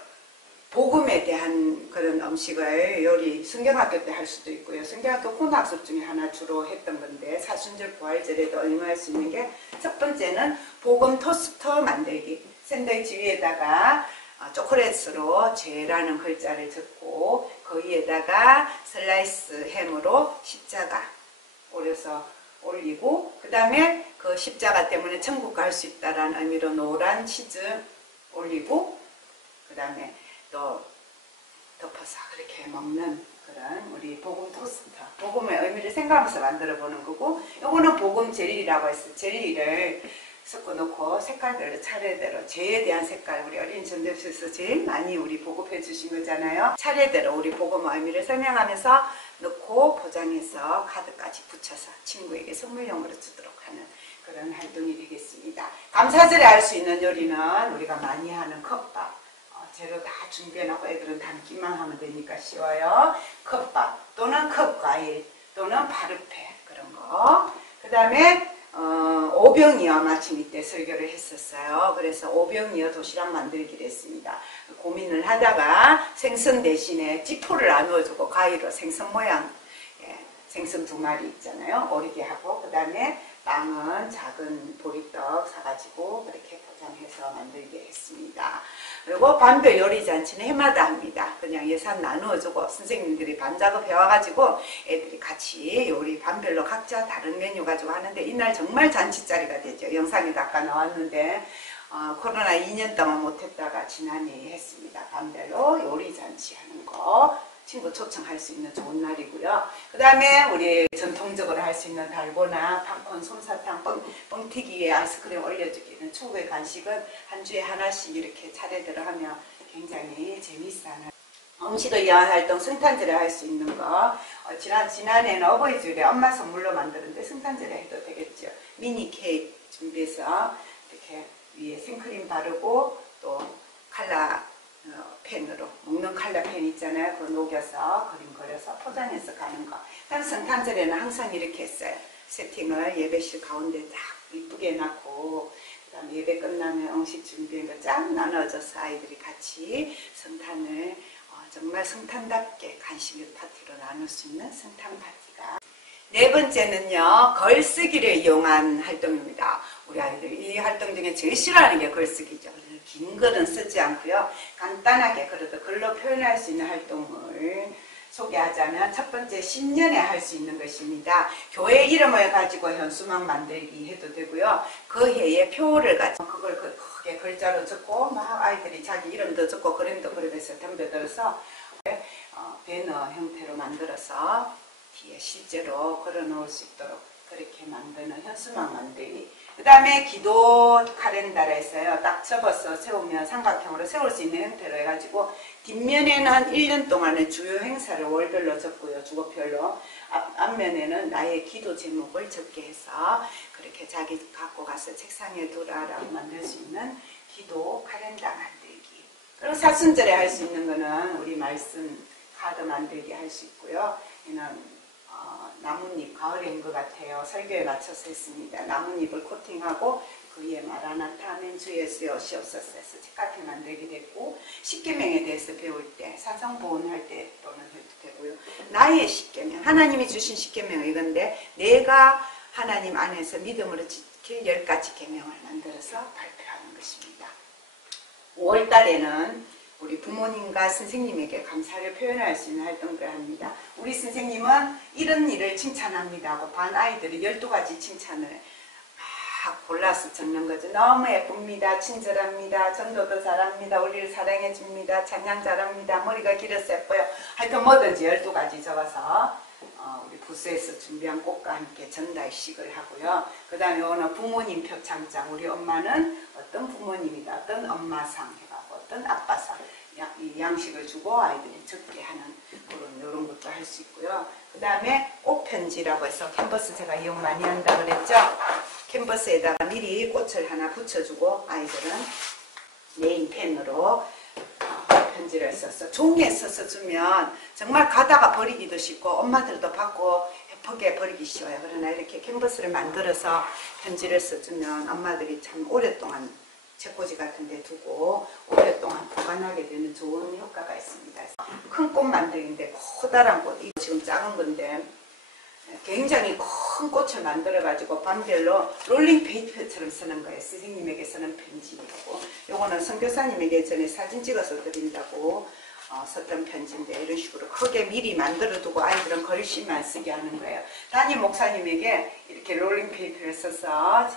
복음에 대한 그런 음식을 요리 성경학교 때 할 수도 있고요. 성경학교 혼학습 중에 하나 주로 했던 건데 사순절 부활절에도 응용할 수 있는 게 첫 번째는 복음 토스터 만들기. 샌드위치 위에다가 초콜릿으로 죄라는 글자를 적고 그 위에다가 슬라이스 햄으로 십자가 올려서 올리고 그 다음에 그 십자가 때문에 천국 갈 수 있다라는 의미로 노란 치즈 올리고 그 다음에 또 덮어서 그렇게 먹는 그런 우리 복음 토스터 복음의 의미를 생각하면서 만들어 보는 거고 요거는 복음 젤리라고 해서 젤리를 섞어 놓고 색깔별로 차례대로 죄에 대한 색깔 우리 어린 전도서에서 제일 많이 우리 보급해 주신 거잖아요. 차례대로 우리 복음의 의미를 설명하면서 넣고 포장해서 카드까지 붙여서 친구에게 선물용으로 주도록 하는 그런 활동이 되겠습니다. 감사절에 할 수 있는 요리는 우리가 많이 하는 컵밥 재료 다 준비해놓고 애들은 담기만 하면 되니까 쉬워요. 컵밥 또는 컵과일 또는 바르페 그런 거 그 다음에 오병이어 마침 이때 설교를 했었어요. 그래서 오병이어 도시락 만들기를 했습니다. 고민을 하다가 생선 대신에 지포를 나누어주고 가위로 생선 모양 생선 2마리 있잖아요. 오리게 하고 그 다음에 빵은 작은 보리떡 사가지고 그렇게 포장해서 만들게 했습니다. 그리고 반별 요리 잔치는 해마다 합니다. 그냥 예산 나누어주고 선생님들이 반작업 해와가지고 애들이 같이 요리 반별로 각자 다른 메뉴 가지고 하는데 이날 정말 잔치자리가 되죠. 영상에도 아까 나왔는데 코로나 2년 동안 못했다가 지난해에 했습니다. 반별로 요리 잔치 하는 거 친구 초청할 수 있는 좋은 날이고요. 그 다음에 우리 전통적으로 할 수 있는 달고나, 팝콘, 솜사탕, 뻥튀기에 아이스크림 올려주기는 추후의 간식은 한 주에 하나씩 이렇게 차례대로 하면 굉장히 재미있어하는 음식을 위한 활동, 성탄절에 할 수 있는 거 지난해에는 어버이주일에 엄마 선물로 만드는데 성탄절에 해도 되겠죠. 미니 케이크 준비해서 이렇게 위에 생크림 바르고 또 칼라 펜으로 먹는 칼라 펜 있잖아요. 그거 녹여서 그림 그려서 포장해서 가는 거. 그다음 성탄절에는 항상 이렇게 했어요. 세팅을 예배실 가운데 딱 이쁘게 해놨고 그다음 예배 끝나면 음식 준비한 거 쫙 나눠줘서 아이들이 같이 성탄을 정말 성탄답게 간식 파티로 나눌 수 있는 성탄 파티가. 네 번째는요, 글쓰기를 이용한 활동입니다. 우리 아이들이 이 활동 중에 제일 싫어하는 게 글쓰기죠. 긴 글은 쓰지 않고요. 간단하게 그래도 글로 표현할 수 있는 활동을 소개하자면 첫 번째 10년에 할 수 있는 것입니다. 교회 이름을 가지고 현수막 만들기 해도 되고요. 그 해에 표를 가지고 그걸 크게 글자로 적고 막 아이들이 자기 이름도 적고 그림도 그리면서 덤벼들어서 배너 형태로 만들어서 뒤에 실제로 걸어 놓을 수 있도록 그렇게 만드는 현수막 만들기. 그 다음에 기도 카렌다라 했어요. 딱 접어서 세우면 삼각형으로 세울 수 있는 형태로 해가지고 뒷면에는 1년 동안의 주요 행사를 월별로 적고요. 주거별로. 앞면에는 나의 기도 제목을 적게 해서 그렇게 자기 갖고 가서 책상에 두라라고 만들 수 있는 기도 카렌다 만들기. 그리고 사순절에 할 수 있는 거는 우리 말씀 카드 만들기 할 수 있고요. 얘는 나뭇잎, 가을인 것 같아요. 설교에 맞춰서 했습니다. 나뭇잎을 코팅하고 그 위에 마라나타 아멘 주 예수 여시옵소서 해서 책같이 만들게 됐고, 십계명에 대해서 배울 때, 사성보훈할 때 또는 해도 되고요. 나의 십계명, 하나님이 주신 십계명 이건데 내가 하나님 안에서 믿음으로 지킬 10가지 계명을 만들어서 발표하는 것입니다. 5월달에는 우리 부모님과 선생님에게 감사를 표현할 수 있는 활동들을 합니다. 우리 선생님은 이런 일을 칭찬합니다 하고 반 아이들이 12가지 칭찬을 막 골라서 적는 거죠. 너무 예쁩니다. 친절합니다. 전도도 잘합니다. 우리를 사랑해줍니다. 찬양 잘합니다. 머리가 길어서 예뻐요. 하여튼 뭐든지 12가지 적어서 우리 부스에서 준비한 꽃과 함께 전달식을 하고요. 그 다음에 오늘 부모님 표창장, 우리 엄마는 어떤 부모님이다, 어떤 엄마상 해가고 어떤 아빠상, 이 양식을 주고 아이들이 적게 하는 이런 것도 할 수 있고요. 그 다음에 꽃편지라고 해서 캔버스 제가 이용 많이 한다 그랬죠. 캔버스에다가 미리 꽃을 하나 붙여주고 아이들은 네임펜으로 편지를 써서 종이에 써서 주면 정말 가다가 버리기도 쉽고 엄마들도 받고 예쁘게 버리기 쉬워요. 그러나 이렇게 캔버스를 만들어서 편지를 써주면 엄마들이 참 오랫동안 책꽂이 같은 데 두고 오랫동안 보관하게 되는 좋은 효과가 있습니다. 큰 꽃 만들기인데 커다란 꽃, 이거 지금 작은 건데 굉장히 큰 꽃을 만들어 가지고 반별로 롤링 페이퍼처럼 쓰는 거예요. 선생님에게서는 편지이고, 요거는 선교사님에게 전에 사진 찍어서 드린다고 썼던 편지인데 이런 식으로 크게 미리 만들어 두고 아이들은 글씨만 쓰게 하는 거예요. 담임 목사님에게 이렇게 롤링 페이퍼를 써서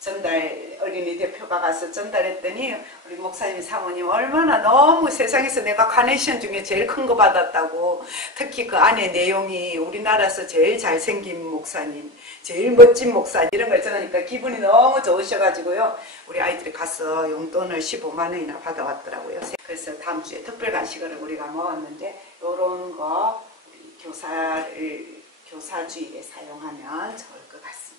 전달, 어린이 대표가 가서 전달했더니 우리 목사님 사모님 얼마나 너무 세상에서 내가 카네이션 중에 제일 큰 거 받았다고, 특히 그 안에 내용이 우리나라에서 제일 잘생긴 목사님, 제일 멋진 목사님 이런 걸 적으니까 기분이 너무 좋으셔가지고요. 우리 아이들이 가서 용돈을 15만 원이나 받아왔더라고요. 그래서 다음 주에 특별 간식을 우리가 먹었는데 이런 거 우리 교사주일에 사용하면 좋을 것 같습니다.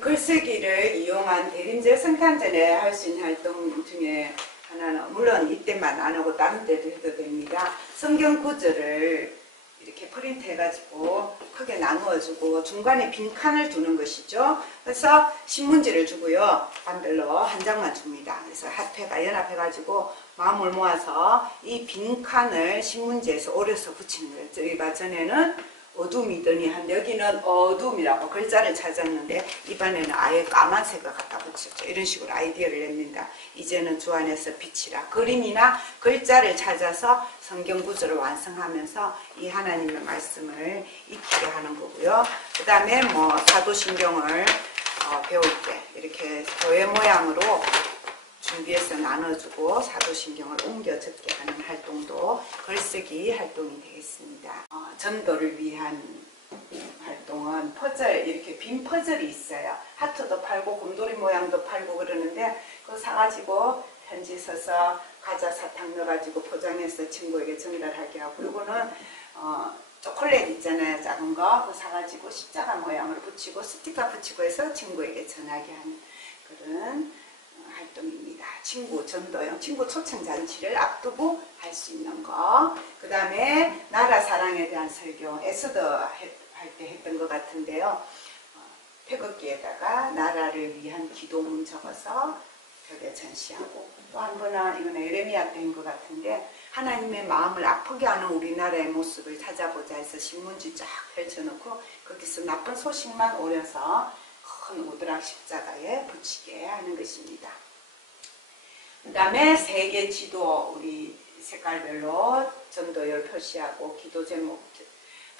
글쓰기를 이용한 대림절 성탄절에 할 수 있는 활동 중에 하나는, 물론 이때만 안 하고 다른 때도 해도 됩니다. 성경 구절을 이렇게 프린트 해가지고 크게 나누어주고 중간에 빈칸을 두는 것이죠. 그래서 신문지를 주고요. 반별로 한 장만 줍니다. 그래서 합해가 연합해가지고 마음을 모아서 이 빈칸을 신문지에서 오려서 붙이는 거예요. 저희가 전에는 어둠이더니 한 여기는 어둠이라고 글자를 찾았는데 이번에는 아예 까만색을 갖다 붙였죠. 이런 식으로 아이디어를 냅니다. 이제는 주 안에서 빛이라. 그림이나 글자를 찾아서 성경 구절을 완성하면서 이 하나님의 말씀을 익히게 하는 거고요. 그 다음에 뭐 사도신경을 배울 때 이렇게 교회 모양으로 준비해서 나눠주고 사도신경을 옮겨 적게 하는 활동도 글쓰기 활동이 되겠습니다. 전도를 위한 활동은 퍼즐, 이렇게 빈 퍼즐이 있어요. 하트도 팔고 곰돌이 모양도 팔고 그러는데 그거 사가지고 편지 써서 과자 사탕 넣어가지고 포장해서 친구에게 전달하게 하고, 이거는 초콜릿 있잖아요, 작은 거. 그거 사가지고 십자가 모양으로 붙이고 스티커 붙이고 해서 친구에게 전하게 하는 그런 활동입니다. 친구 전도형, 친구 초청잔치를 앞두고 할 수 있는 거. 그 다음에 나라 사랑에 대한 설교, 에스더 할 때 했던 것 같은데요. 태극기에다가 나라를 위한 기도문 적어서 벽에 전시하고, 또 한 번은 이건 에레미야 때인 것 같은데 하나님의 마음을 아프게 하는 우리나라의 모습을 찾아보자 해서 신문지 쫙 펼쳐놓고 거기서 나쁜 소식만 오려서 큰 오드락 십자가에 붙이게 하는 것입니다. 그 다음에 세계 지도 우리 색깔별로 전도열 표시하고 기도 제목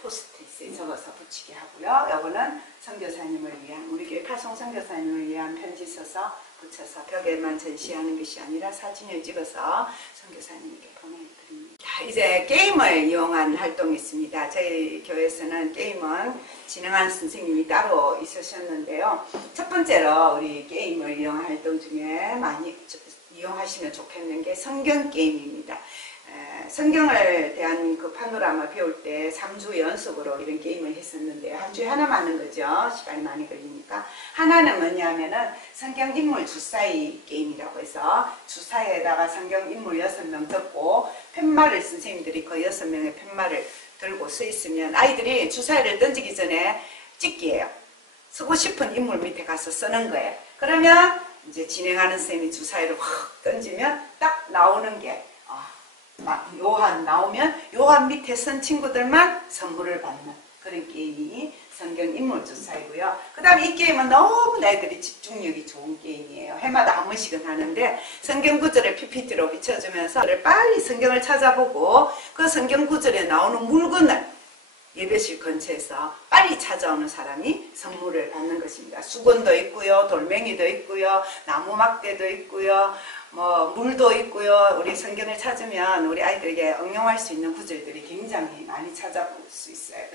포스트잇에 적어서 붙이게 하고요. 이거는 선교사님을 위한, 우리 교회 파송 선교사님을 위한 편지 써서 붙여서 벽에만 전시하는 것이 아니라 사진을 찍어서 선교사님에게 보내드립니다. 자, 이제 게임을 이용한 활동이 있습니다. 저희 교회에서는 게임은 진행하는 선생님이 따로 있으셨는데요. 첫 번째로 우리 게임을 이용한 활동 중에 많이 이용하시면 좋겠는 게 성경 게임입니다. 성경을 대한 그 파노라마 배울 때 3주 연속으로 이런 게임을 했었는데 한 주에 하나만 하는 거죠. 시간이 많이 걸리니까. 하나는 뭐냐면은 성경 인물 주사위 게임이라고 해서 주사위에다가 성경 인물 6명 적고 팻말을 선생님들이 그 6명의 팻말을 들고 서 있으면 아이들이 주사위를 던지기 전에 찍기예요. 쓰고 싶은 인물 밑에 가서 쓰는 거예요. 그러면 이제 진행하는 선생님이 주사위를 확 던지면 딱 나오는 게 요한 나오면 요한 밑에 선 친구들만 선물을 받는 그런 게임이 성경 인물 주사이고요. 그 다음에 이 게임은 너무 애들이 집중력이 좋은 게임이에요. 해마다 한 번씩은 하는데 성경 구절을 PPT로 비춰주면서 빨리 성경을 찾아보고 그 성경 구절에 나오는 물건을 예배실 근처에서 빨리 찾아오는 사람이 선물을 받는 것입니다. 수건도 있고요, 돌멩이도 있고요, 나무 막대도 있고요, 뭐 물도 있고요. 우리 성경을 찾으면 우리 아이들에게 응용할 수 있는 구절들이 굉장히 많이 찾아볼 수 있어요.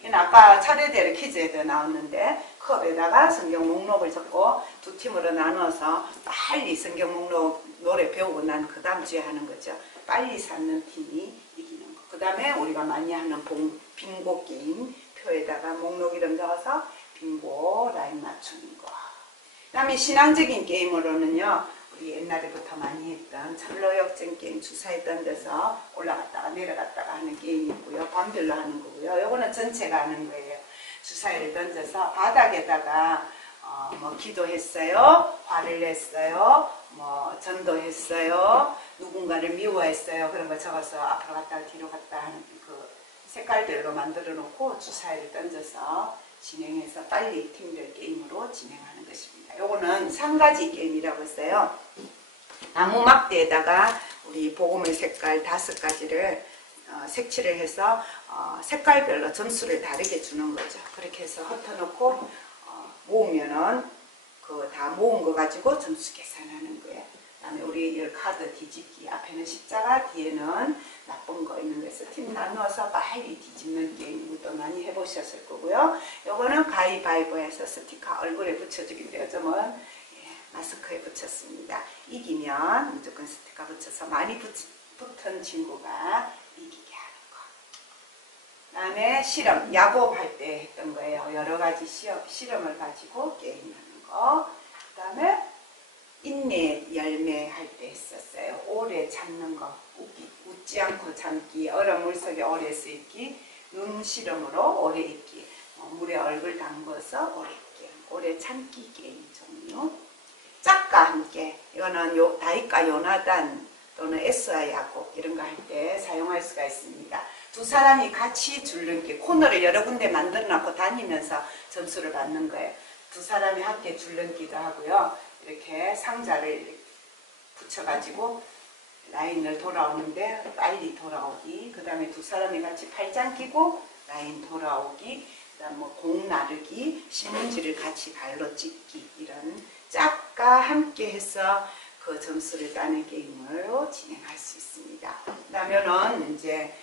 이건 아까 차례대로 퀴즈에도 나왔는데 컵에다가 성경 목록을 적고 두 팀으로 나눠서 빨리 성경 목록 노래 배우고 난 그 다음 주에 하는 거죠. 빨리 찾는 팀이 이기는 거. 그 다음에 우리가 많이 하는 빙고 게임, 표에다가 목록 이름 적어서 빙고 라인 맞추는 거. 그 다음에 신앙적인 게임으로는요, 우리 옛날에부터 많이 했던 철로역전 게임, 주사위 던져서 올라갔다가 내려갔다가 하는 게임이 있고요. 반별로 하는 거고요. 요거는 전체가 하는 거예요. 주사위를 던져서 바닥에다가 뭐 기도했어요, 화를 냈어요, 뭐 전도했어요, 누군가를 미워했어요, 그런 거 적어서 앞으로 갔다가 뒤로 갔다 하는 그 색깔별로 만들어 놓고 주사위를 던져서 진행해서 빨리 팀별 게임으로 진행하는 것입니다. 요거는 3가지 게임이라고 했어요. 나무 막대에다가 우리 복음의 색깔 5가지를 색칠을 해서 색깔별로 점수를 다르게 주는 거죠. 그렇게 해서 흩어놓고 모으면은 그 다 모은 거 가지고 점수 계산하는 거예요. 그다음에 우리 열 카드 뒤집기, 앞에는 십자가, 뒤에는 나쁜 거 있는 데서 팀 나누어서 빨리 뒤집는 게임도 많이 해보셨을 거고요. 요거는 가위바위보해서 스티커 얼굴에 붙여주기인데요. 요즘은 마스크에 붙였습니다. 이기면 무조건 스티커 붙여서 많이 붙은 친구가 이기게 하는 거. 그다음에 실험, 야곱할 때 했던 거예요. 여러 가지 실험을 가지고 게임하는 거. 그다음에 인내, 열매 할 때 했었어요. 오래 참는 거, 웃지 않고 참기, 얼음 물속에 오래 서 있기, 눈 실험으로 오래 있기, 물에 얼굴 담궈서 오래 있기, 오래 참기 게임 종류. 짝과 함께, 이거는 다윗과 요나단 또는 에스와 야곱 이런 거 할 때 사용할 수가 있습니다. 두 사람이 같이 줄넘기, 코너를 여러 군데 만들어 놓고 다니면서 점수를 받는 거예요. 두 사람이 함께 줄넘기도 하고요. 이렇게 상자를 붙여가지고 라인을 돌아오는데 빨리 돌아오기, 그 다음에 두 사람이 같이 팔짱 끼고 라인 돌아오기, 그 다음 뭐 공 나르기, 신문지를 같이 발로 찍기, 이런 짝과 함께 해서 그 점수를 따는 게임으로 진행할 수 있습니다. 그러면은 이제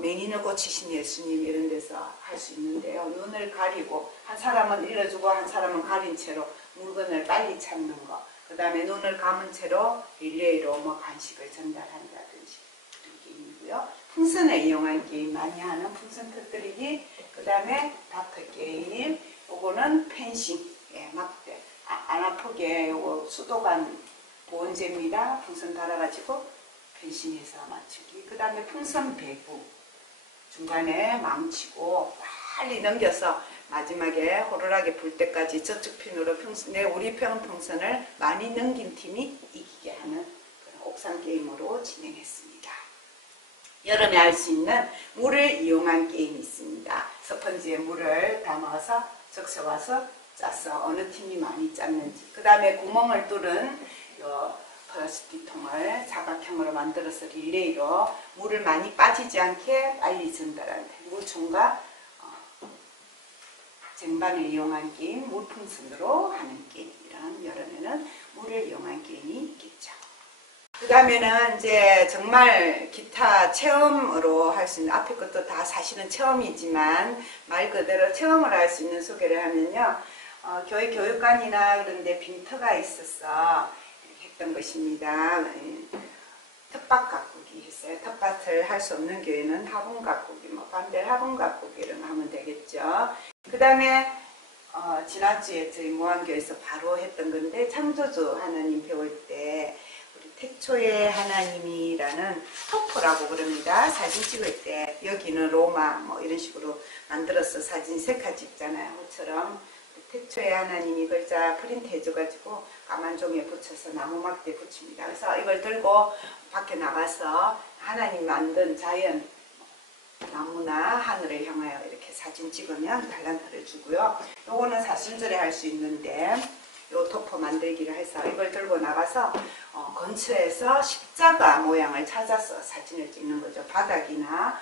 맹인을 고치신 예수님 이런 데서 할 수 있는데요. 눈을 가리고 한 사람은 일러주고 한 사람은 가린 채로 물건을 빨리 찾는 거. 그 다음에 눈을 감은 채로 릴레이로 뭐 간식을 전달한다든지 그런 게임이고요. 풍선을 이용한 게임 많이 하는 풍선 터뜨리기. 그 다음에 다트 게임. 요거는 펜싱, 막대. 안 아프게 요거 수도관 보온제입니다. 풍선 달아가지고 펜싱해서 맞추기. 그 다음에 풍선 배구. 중간에 망치고 빨리 넘겨서 마지막에 호루라기 불 때까지 저쪽 핀으로 우리 편 풍선을 많이 넘긴 팀이 이기게 하는 그런 옥상 게임으로 진행했습니다. 여름에 할 수 있는 물을 이용한 게임이 있습니다. 스펀지에 물을 담아서 적셔와서 짜서 어느 팀이 많이 짰는지. 그 다음에 구멍을 뚫은 플라스틱 통을 사각형으로 만들어서 릴레이로 물을 많이 빠지지 않게 빨리 전달하는 물총과 쟁반을 이용한 게임, 물풍선으로 하는 게임. 이런 여름에는 물을 이용한 게임이 있겠죠. 그 다음에는 이제 정말 기타 체험으로 할 수 있는, 앞에 것도 다 사실은 체험이지만 말 그대로 체험을 할 수 있는 소개를 하면요. 교회 교육관이나 그런 데 빈터가 있어서 했던 것입니다. 텃밭 가꾸기 했어요. 텃밭을 할 수 없는 교회는 화분 가꾸기, 뭐 반대로 화분 가꾸기 이런 거 하면 되겠죠. 그 다음에 지난주에 저희 무한교회에서 바로 했던 건데, 창조주 하나님 배울 때 우리 태초의 하나님이라는 토포라고 그럽니다. 사진 찍을 때 여기는 로마 뭐 이런 식으로 만들어서 사진 셀카 찍잖아요. 그처럼 태초의 하나님이 글자 프린트 해줘가지고 까만 종이에 붙여서 나무 막대에 붙입니다. 그래서 이걸 들고 밖에 나가서 하나님 만든 자연, 나무나 하늘을 향하여 이렇게 사진 찍으면 달란트를 주고요. 요거는 사순절에 할 수 있는데, 요 토퍼 만들기를 해서 이걸 들고 나가서 근처에서 십자가 모양을 찾아서 사진을 찍는 거죠. 바닥이나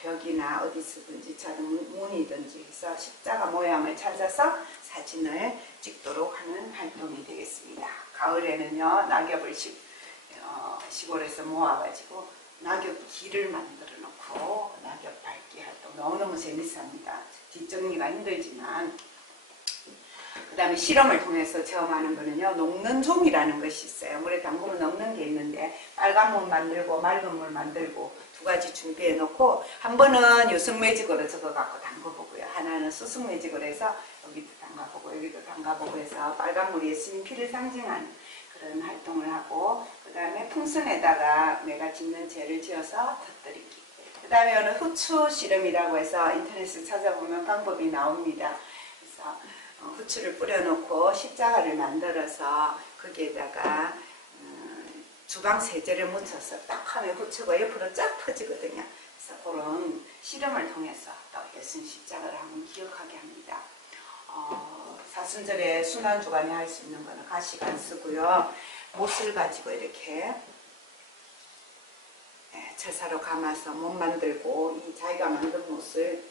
벽이나 어디서든지 작은 문이든지 해서 십자가 모양을 찾아서 사진을 찍도록 하는 활동이 되겠습니다. 가을에는요, 낙엽을 시골에서 모아가지고 낙엽길을 만들어 놓고 낙엽 밟기 활동 너무너무 재밌습니다. 뒷정리가 힘들지만. 그 다음에 실험을 통해서 체험하는 거는요, 녹는 종이라는 것이 있어요. 물에 담그면 녹는 게 있는데, 빨간 물 만들고 맑은 물 만들고 두 가지 준비해 놓고, 한 번은 유성 매직으로 적어 갖고 담궈보고요. 하나는 수성 매직으로 해서 여기도 담가보고 여기도 담가보고 해서 빨간 물이 예수님 피를 상징하는 그런 활동을 하고, 그 다음에 풍선에다가 내가 짓는 죄를 지어서 터뜨리기. 그 다음에 오늘 후추 실험이라고 해서 인터넷을 찾아보면 방법이 나옵니다. 그래서 후추를 뿌려놓고 십자가를 만들어서 거기에다가 주방 세제를 묻혀서 딱 하면 후추가 옆으로 쫙 퍼지거든요. 그래서 그런 실험을 통해서 또 예수님 십자가를 한번 기억하게 합니다. 사순절에 순환주간에 할 수 있는 거는 가식 안 쓰고요. 못을 가지고 이렇게 철사로 감아서 못 만들고, 이 자기가 만든 못을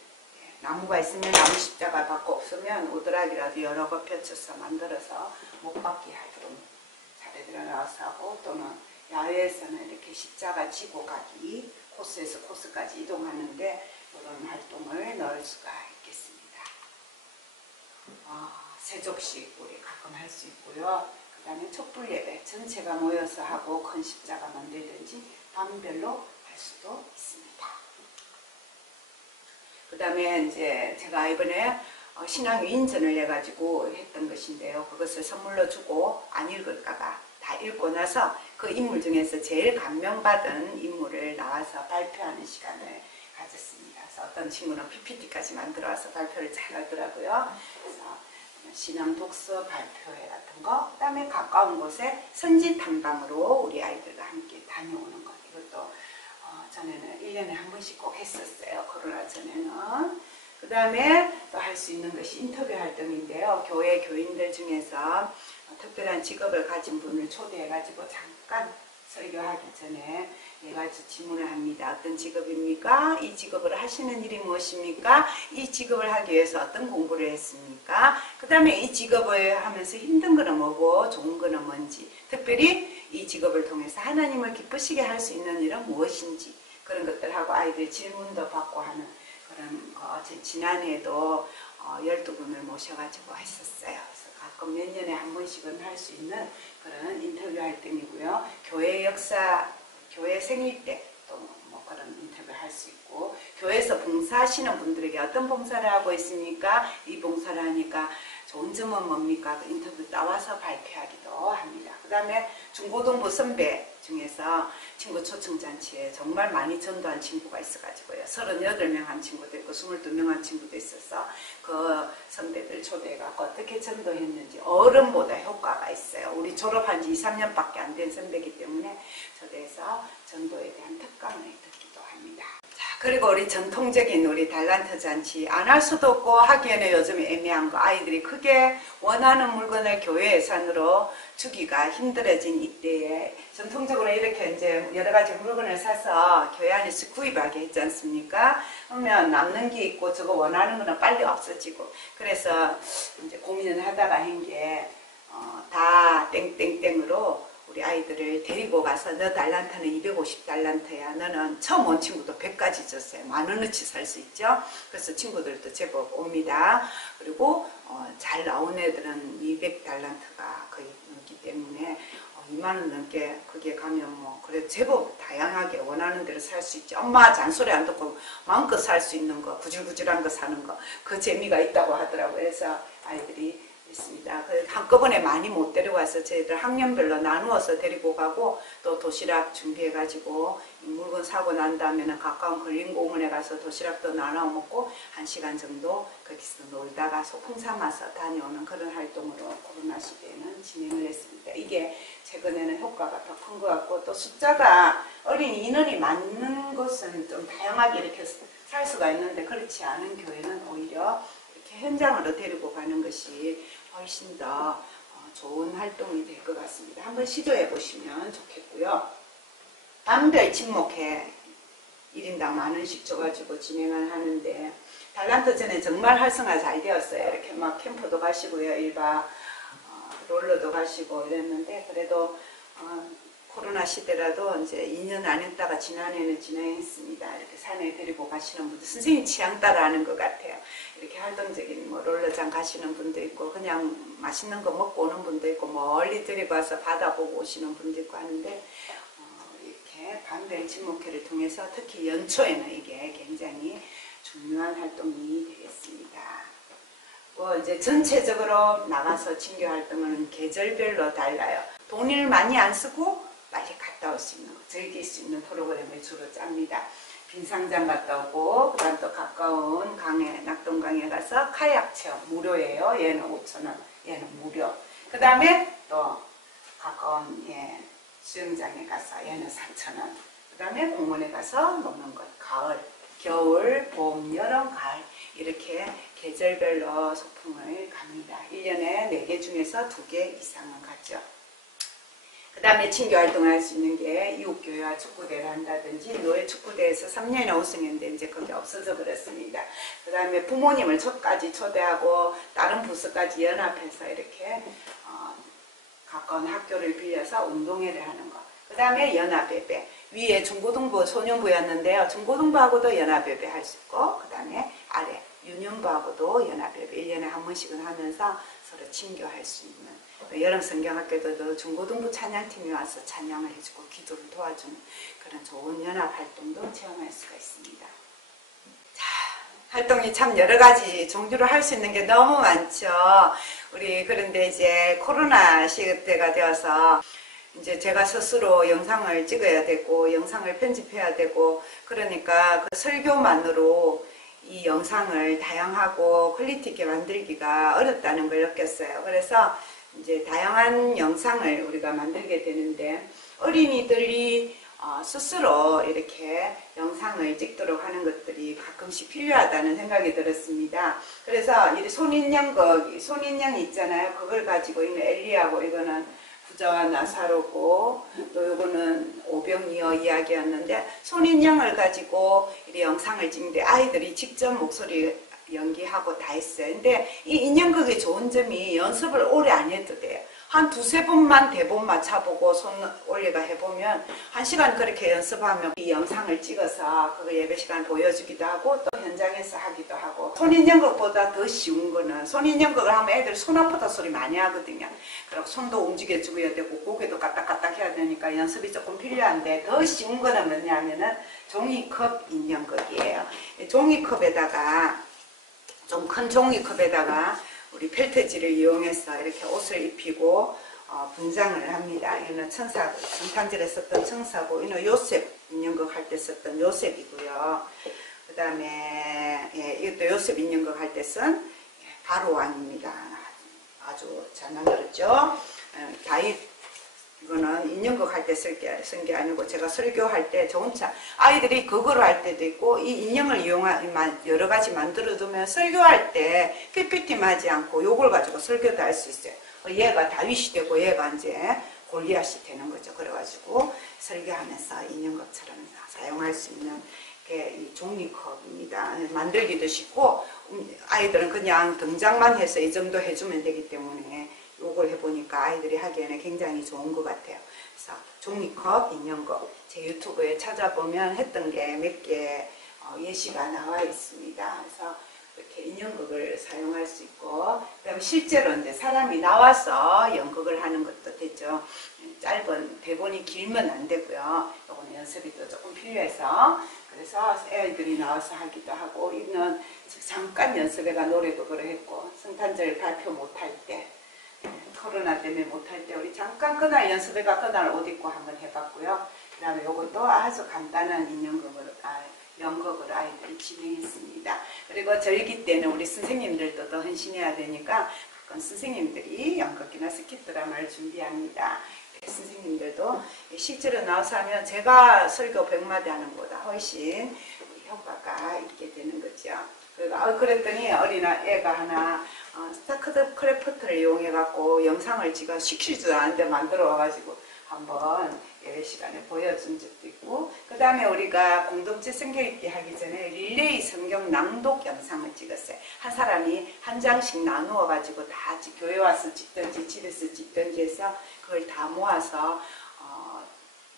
나무가 있으면 나무 십자가 받고 없으면 오드락이라도 여러 거 펼쳐서 만들어서 못 받게 하도록 자리들을 나와서 하고, 또는 야외에서는 이렇게 십자가 지고 가기, 코스에서 코스까지 이동하는데 이런 활동을 넣을 수가 있겠습니다. 세족식 우리 가끔 할 수 있고요. 그 다음에 촛불 예배 전체가 모여서 하고 큰 십자가 만들든지 밤별로 할 수도 있습니다. 그 다음에 이제 제가 이번에 신앙 위인전을 해가지고 했던 것인데요. 그것을 선물로 주고 안 읽을까봐 다 읽고 나서 그 인물 중에서 제일 감명받은 인물을 나와서 발표하는 시간을 가졌습니다. 그래서 어떤 친구는 PPT까지 만들어 와서 발표를 잘 하더라고요. 그래서 신앙 독서 발표회 같은 거, 그 다음에 가까운 곳에 선지 탐방으로 우리 아이들과 함께 다녀오는 것, 이것도 전에는 1년에 한 번씩 꼭 했었어요. 코로나 전에는. 그 다음에 또 할 수 있는 것이 인터뷰 활동인데요. 교회 교인들 중에서 특별한 직업을 가진 분을 초대해가지고 잠깐 설교하기 전에 4가지 질문을 합니다. 어떤 직업입니까? 이 직업을 하시는 일이 무엇입니까? 이 직업을 하기 위해서 어떤 공부를 했습니까? 그 다음에 이 직업을 하면서 힘든 거는 뭐고 좋은 거는 뭔지, 특별히 이 직업을 통해서 하나님을 기쁘시게 할 수 있는 일은 무엇인지, 그런 것들하고 아이들 질문도 받고 하는 그런 거, 지난해에도 12분을 모셔가지고 했었어요. 그래서 가끔 몇 년에 한 번씩은 할 수 있는 그런 인터뷰 활동이고요. 교회 역사, 교회 생일 때 또 뭐 그런 인터뷰 할 수 있고, 교회에서 봉사하시는 분들에게 어떤 봉사를 하고 있습니까? 이 봉사를 하니까 좋은 점은 뭡니까? 그 인터뷰 따와서 발표하기도 합니다. 그 다음에 중고등부 선배 중에서 친구 초청잔치에 정말 많이 전도한 친구가 있어가지고요. 38명 한 친구도 있고 22명 한 친구도 있어서 그 선배들 초대해갖고 어떻게 전도했는지 어른보다 효과가 있어요. 우리 졸업한 지 2, 3년밖에 안 된 선배이기 때문에 초대해서 전도에 대한 특강을 듣기도 합니다. 그리고 우리 전통적인 우리 달란트 잔치 안 할 수도 없고 하기에는 요즘 애매한 거, 아이들이 크게 원하는 물건을 교회 예산으로 주기가 힘들어진 이때에 전통적으로 이렇게 이제 여러 가지 물건을 사서 교회 안에서 구입하게 했지 않습니까? 그러면 남는 게 있고 저거 원하는 거는 빨리 없어지고, 그래서 이제 고민을 하다가 한 게 다 땡땡땡으로 우리 아이들을 데리고 가서 너 달란트는 250달란트야. 너는 처음 온 친구도 100까지 줬어요. 10,000원어치 살 수 있죠. 그래서 친구들도 제법 옵니다. 그리고 잘 나온 애들은 200달란트가 거의 넘기 때문에 2만원 넘게 거기에 가면 뭐 그래 제법 다양하게 원하는 대로 살 수 있죠. 엄마 잔소리 안 듣고 마음껏 살 수 있는 거, 구질구질한 거 사는 거, 그 재미가 있다고 하더라고요. 그래서 아이들이 있습니다. 한꺼번에 많이 못 데려와서 저희들 학년별로 나누어서 데리고 가고 또 도시락 준비해가지고 물건 사고 난 다음에는 가까운 걸린공원에 가서 도시락도 나눠 먹고 1시간 정도 거기서 놀다가 소풍 삼아서 다녀오는 그런 활동으로 코로나 시대에는 진행을 했습니다. 이게 최근에는 효과가 더 큰 것 같고 또 숫자가 어린 인원이 많은 곳은 좀 다양하게 이렇게 살 수가 있는데 그렇지 않은 교회는 오히려 이렇게 현장으로 데리고 가는 것이 훨씬 더 좋은 활동이 될 것 같습니다. 한번 시도해 보시면 좋겠고요. 반별 친목회 1인당 10,000원씩 줘가지고 진행을 하는데 달란트 전에 정말 활성화 잘 되었어요. 이렇게 막 캠프도 가시고요. 1박 롤러도 가시고 이랬는데 그래도 코로나 시대라도 이제 2년 안 했다가 지난해는 진행했습니다. 이렇게 산에 데리고 가시는 분들 선생님 취향 따라 하는 것 같아요. 이렇게 활동적인 뭐 롤러장 가시는 분도 있고 그냥 맛있는 거 먹고 오는 분도 있고 멀리 데리고 와서 바다 보고 오시는 분도 있고 하는데 이렇게 반별 친목회를 통해서 특히 연초에는 이게 굉장히 중요한 활동이 되겠습니다. 뭐 이제 전체적으로 나가서 친교 활동은 계절별로 달라요. 돈을 많이 안 쓰고 빨리 갔다 올 수 있는 거, 즐길 수 있는 프로그램을 주로 짭니다. 빙상장 갔다 오고 그 다음 또 가까운 강에 낙동강에 가서 카약 체험 무료예요. 얘는 5,000원, 얘는 무료. 그 다음에 또 가까운 수영장에 가서 얘는 3,000원. 그 다음에 공원에 가서 노는 것, 가을, 겨울, 봄, 여름, 가을 이렇게 계절별로 소풍을 갑니다. 1년에 4개 중에서 2개 이상은 가죠. 그 다음에 친교 활동을 할 수 있는 게 이웃교회와 축구대를 한다든지 노예 축구대에서 3년이나 우승했는데 이제 그게 없어져 버렸습니다. 그 다음에 부모님을 까지 초대하고 다른 부서까지 연합해서 이렇게 가까운 학교를 빌려서 운동회를 하는 거. 그 다음에 연합예배. 위에 중고등부, 소년부였는데요. 중고등부하고도 연합예배 할 수 있고 그 다음에 아래 유년부하고도 연합예배 1년에 한 번씩은 하면서 서로 친교할 수 있는 여름 성경학교도 중고등부 찬양팀이 와서 찬양을 해주고 기도를 도와주는 그런 좋은 연합 활동도 체험할 수가 있습니다. 자, 활동이 참 여러 가지 종류로 할 수 있는 게 너무 많죠. 우리 그런데 이제 코로나 시대가 되어서 이제 제가 스스로 영상을 찍어야 되고 영상을 편집해야 되고 그러니까 그 설교만으로 이 영상을 다양하고 퀄리티 있게 만들기가 어렵다는 걸 느꼈어요. 그래서 이제 다양한 영상을 우리가 만들게 되는데 어린이들이 스스로 이렇게 영상을 찍도록 하는 것들이 가끔씩 필요하다는 생각이 들었습니다. 그래서 이 손인형 있잖아요. 그걸 가지고 있는 엘리하고 이거는 부자와 나사로고 또 이거는 오병이어 이야기였는데 손인형을 가지고 이 영상을 찍는데 아이들이 직접 목소리 연기하고 다 했어요. 근데 이 인형극의 좋은 점이 연습을 오래 안 해도 돼요. 한 2-3번만 대본 맞춰보고 손 올려가 해보면 1시간 그렇게 연습하면 이 영상을 찍어서 그 예배 시간 보여주기도 하고 또 현장에서 하기도 하고 손인형극보다 더 쉬운 거는 손인형극을 하면 애들 손 아프다 소리 많이 하거든요. 그리고 손도 움직여줘야 되고 고개도 까딱까딱 해야 되니까 연습이 조금 필요한데 더 쉬운 거는 뭐냐면은 종이컵 인형극이에요. 종이컵에다가 좀 큰 종이컵에다가 우리 펠트지를 이용해서 이렇게 옷을 입히고 분장을 합니다. 이거는 성탄절에 썼던 천사고 이는 요셉 인형극 할 때 썼던 요셉이고요. 그 다음에 이것도 요셉 인형극 할 때 쓴 바로 왕입니다. 아주 잘 만들었죠. 다윗 이거는 인형극 할 때 쓴 게 아니고 제가 설교할 때 저 혼자 아이들이 그거를 할 때도 있고 이 인형을 이용한 여러 가지 만들어 두면 설교할 때 PPT만 하지 않고 요걸 가지고 설교도 할 수 있어요. 얘가 다윗이 되고 얘가 이제 골리앗이 되는 거죠. 그래가지고 설교하면서 인형극처럼 사용할 수 있는 게 이 종이컵입니다. 만들기도 쉽고 아이들은 그냥 등장만 해서 이 정도 해주면 되기 때문에 요걸 해보니까 아이들이 하기에는 굉장히 좋은 것 같아요. 그래서 종이컵, 인형컵 제 유튜브에 찾아보면 했던 게 몇 개 예시가 나와 있습니다. 그래서 이렇게 인형극을 사용할 수 있고, 그다음에 실제로 이제 사람이 나와서 연극을 하는 것도 되죠. 짧은 대본이 길면 안 되고요. 이거는 연습이 또 조금 필요해서, 그래서 애들이 나와서 하기도 하고, 이는 잠깐 연습회가 노래극을 했고, 성탄절 발표 못할 때, 코로나 때문에 못할 때 우리 잠깐 그날 연습회가 그날 옷 입고 한번 해봤고요. 그 다음에 이것도 아주 간단한 연극을 아이들이 진행했습니다. 그리고 절기 때는 우리 선생님들도 더 헌신해야 되니까 가끔 선생님들이 연극이나 스킷 드라마를 준비합니다. 선생님들도 실제로 나와서 하면 제가 설교 100마디 하는 것보다 훨씬 효과가 있게 되는 거죠. 그랬더니 어린애가 하나 스타크래프트를 이용해갖고 영상을 지가 시키지도 않은데 만들어 와가지고 한번 예배 시간에 보여준 적도 있고, 그 다음에 우리가 공동체 성경읽기 하기 전에 릴레이 성경 낭독 영상을 찍었어요. 한 사람이 한 장씩 나누어 가지고 다 교회 와서 찍든지 집에서 찍든지 해서 그걸 다 모아서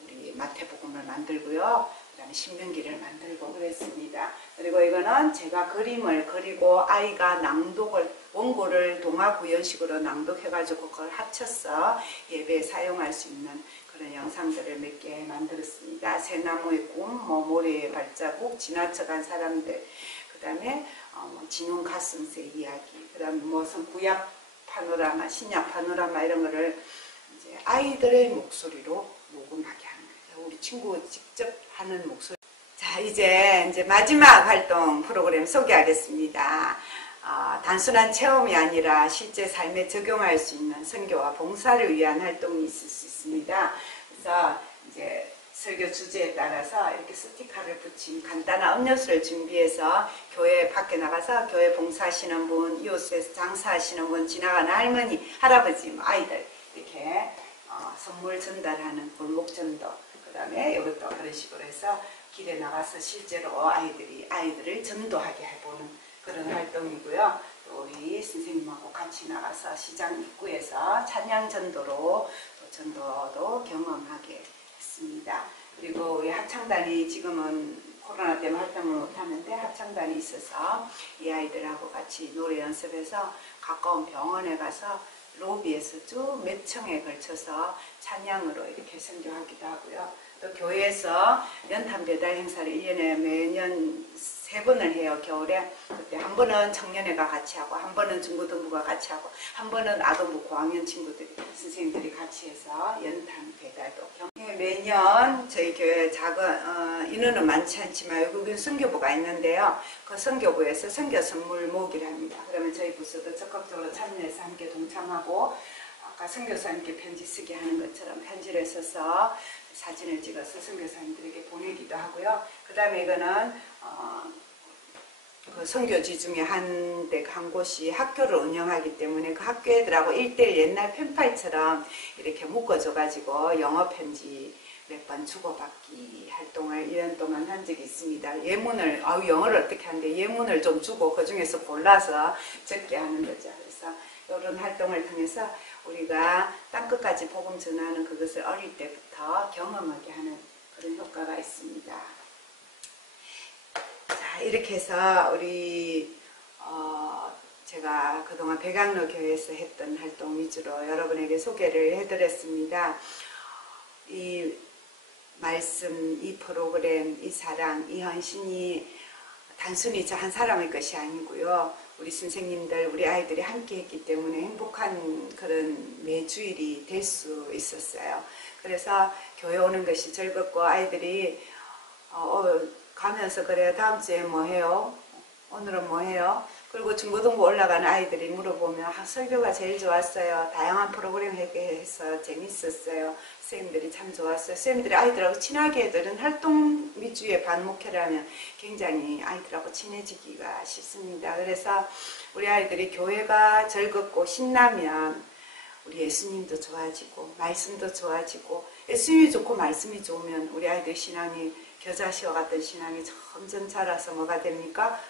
우리 마태복음을 만들고요. 그 다음에 신명기를 만들고 그랬습니다. 그리고 이거는 제가 그림을 그리고 아이가 낭독을 원고를 동화구연식으로 낭독해가지고 그걸 합쳐서 예배에 사용할 수 있는 그런 영상들을 몇 개 만들었습니다. 새나무의 꿈, 모래의 발자국, 지나쳐간 사람들, 그 다음에 진웅 가슴새 이야기, 그 다음에 무슨 구약 파노라마, 신약 파노라마 이런 거를 이제 아이들의 목소리로 녹음하게 하는 거예요. 우리 친구 직접 하는 목소리. 자, 이제 마지막 활동 프로그램 소개하겠습니다. 단순한 체험이 아니라 실제 삶에 적용할 수 있는 선교와 봉사를 위한 활동이 있을 수 있습니다. 그래서 이제 설교 주제에 따라서 이렇게 스티커를 붙인 간단한 음료수를 준비해서 교회 밖에 나가서 교회 봉사하시는 분, 이웃에서 장사하시는 분, 지나가는 할머니, 할아버지, 아이들 이렇게 선물 전달하는 골목 전도, 그 다음에 이것도 그런 식으로 해서 길에 나가서 실제로 아이들을 전도하게 해보는 그런 활동이고요. 또 우리 선생님하고 같이 나가서 시장 입구에서 찬양 전도로 또 전도도 경험하게 했습니다. 그리고 우리 합창단이 지금은 코로나 때문에 활동을 못하는데 합창단이 있어서 이 아이들하고 같이 노래 연습해서 가까운 병원에 가서 로비에서 쭉 몇 층에 걸쳐서 찬양으로 이렇게 선교하기도 하고요. 또 교회에서 연탄 배달 행사를 1년에 매년 3번을 해요. 겨울에. 그때 한 번은 청년회가 같이 하고, 한 번은 중고등부가 같이 하고, 한 번은 아동부 고학년 친구들이, 선생님들이 같이 해서 연탄 배달도 매년 저희 교회 작은 인원은 많지 않지만 외국인 선교부가 있는데요. 그 선교부에서 선교 선물 모으기를 합니다. 그러면 저희 부서도 적극적으로 참여해서 함께 동참하고, 아까 선교사님께 편지 쓰게 하는 것처럼 편지를 써서 사진을 찍어서 선교사님들에게 보내기도 하고요. 그 다음에 이거는 그 선교지 중에 한 곳이 학교를 운영하기 때문에 그 학교 애들하고 1:1 옛날 펜팔처럼 이렇게 묶어줘가지고 영어 편지 몇 번 주고받기 활동을 1년 동안 한 적이 있습니다. 예문을, 영어를 어떻게 하는데 예문을 좀 주고 그 중에서 골라서 적게 하는 거죠. 그래서 이런 활동을 통해서 우리가 땅끝까지 복음 전하는 그것을 어릴 때부터 경험하게 하는 그런 효과가 있습니다. 자, 이렇게 해서 우리 제가 그동안 백양로 교회에서 했던 활동 위주로 여러분에게 소개를 해드렸습니다. 이 말씀, 이 프로그램, 이 사랑, 이 헌신이 단순히 저 한 사람의 것이 아니고요. 우리 선생님들, 우리 아이들이 함께 했기 때문에 행복한 그런 매주일이 될 수 있었어요. 그래서 교회 오는 것이 즐겁고 아이들이 가면서 그래요. 다음 주에 뭐 해요? 오늘은 뭐 해요? 그리고 중고등부 올라가는 아이들이 물어보면 설교가 제일 좋았어요. 다양한 프로그램 해서 재밌었어요. 선생님들이 참 좋았어요. 선생님들이 아이들하고 친하게 해드는 활동 위주의 반목회를 하면 굉장히 아이들하고 친해지기가 쉽습니다. 그래서 우리 아이들이 교회가 즐겁고 신나면 우리 예수님도 좋아지고 말씀도 좋아지고, 예수님이 좋고 말씀이 좋으면 우리 아이들 신앙이 겨자씨와 같은 신앙이 점점 자라서 뭐가 됩니까?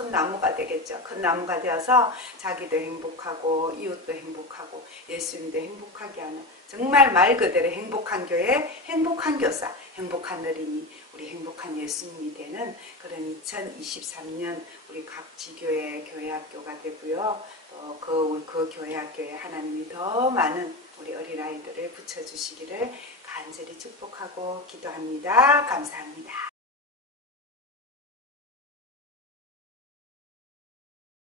큰 나무가 되겠죠. 큰 나무가 되어서 자기도 행복하고 이웃도 행복하고 예수님도 행복하게 하는 정말 말 그대로 행복한 교회, 행복한 교사, 행복한 어린이, 우리 행복한 예수님이 되는 그런 2023년 우리 각 지교회 교회학교가 되고요. 또 그 교회학교에 하나님이 더 많은 우리 어린아이들을 붙여주시기를 간절히 축복하고 기도합니다. 감사합니다.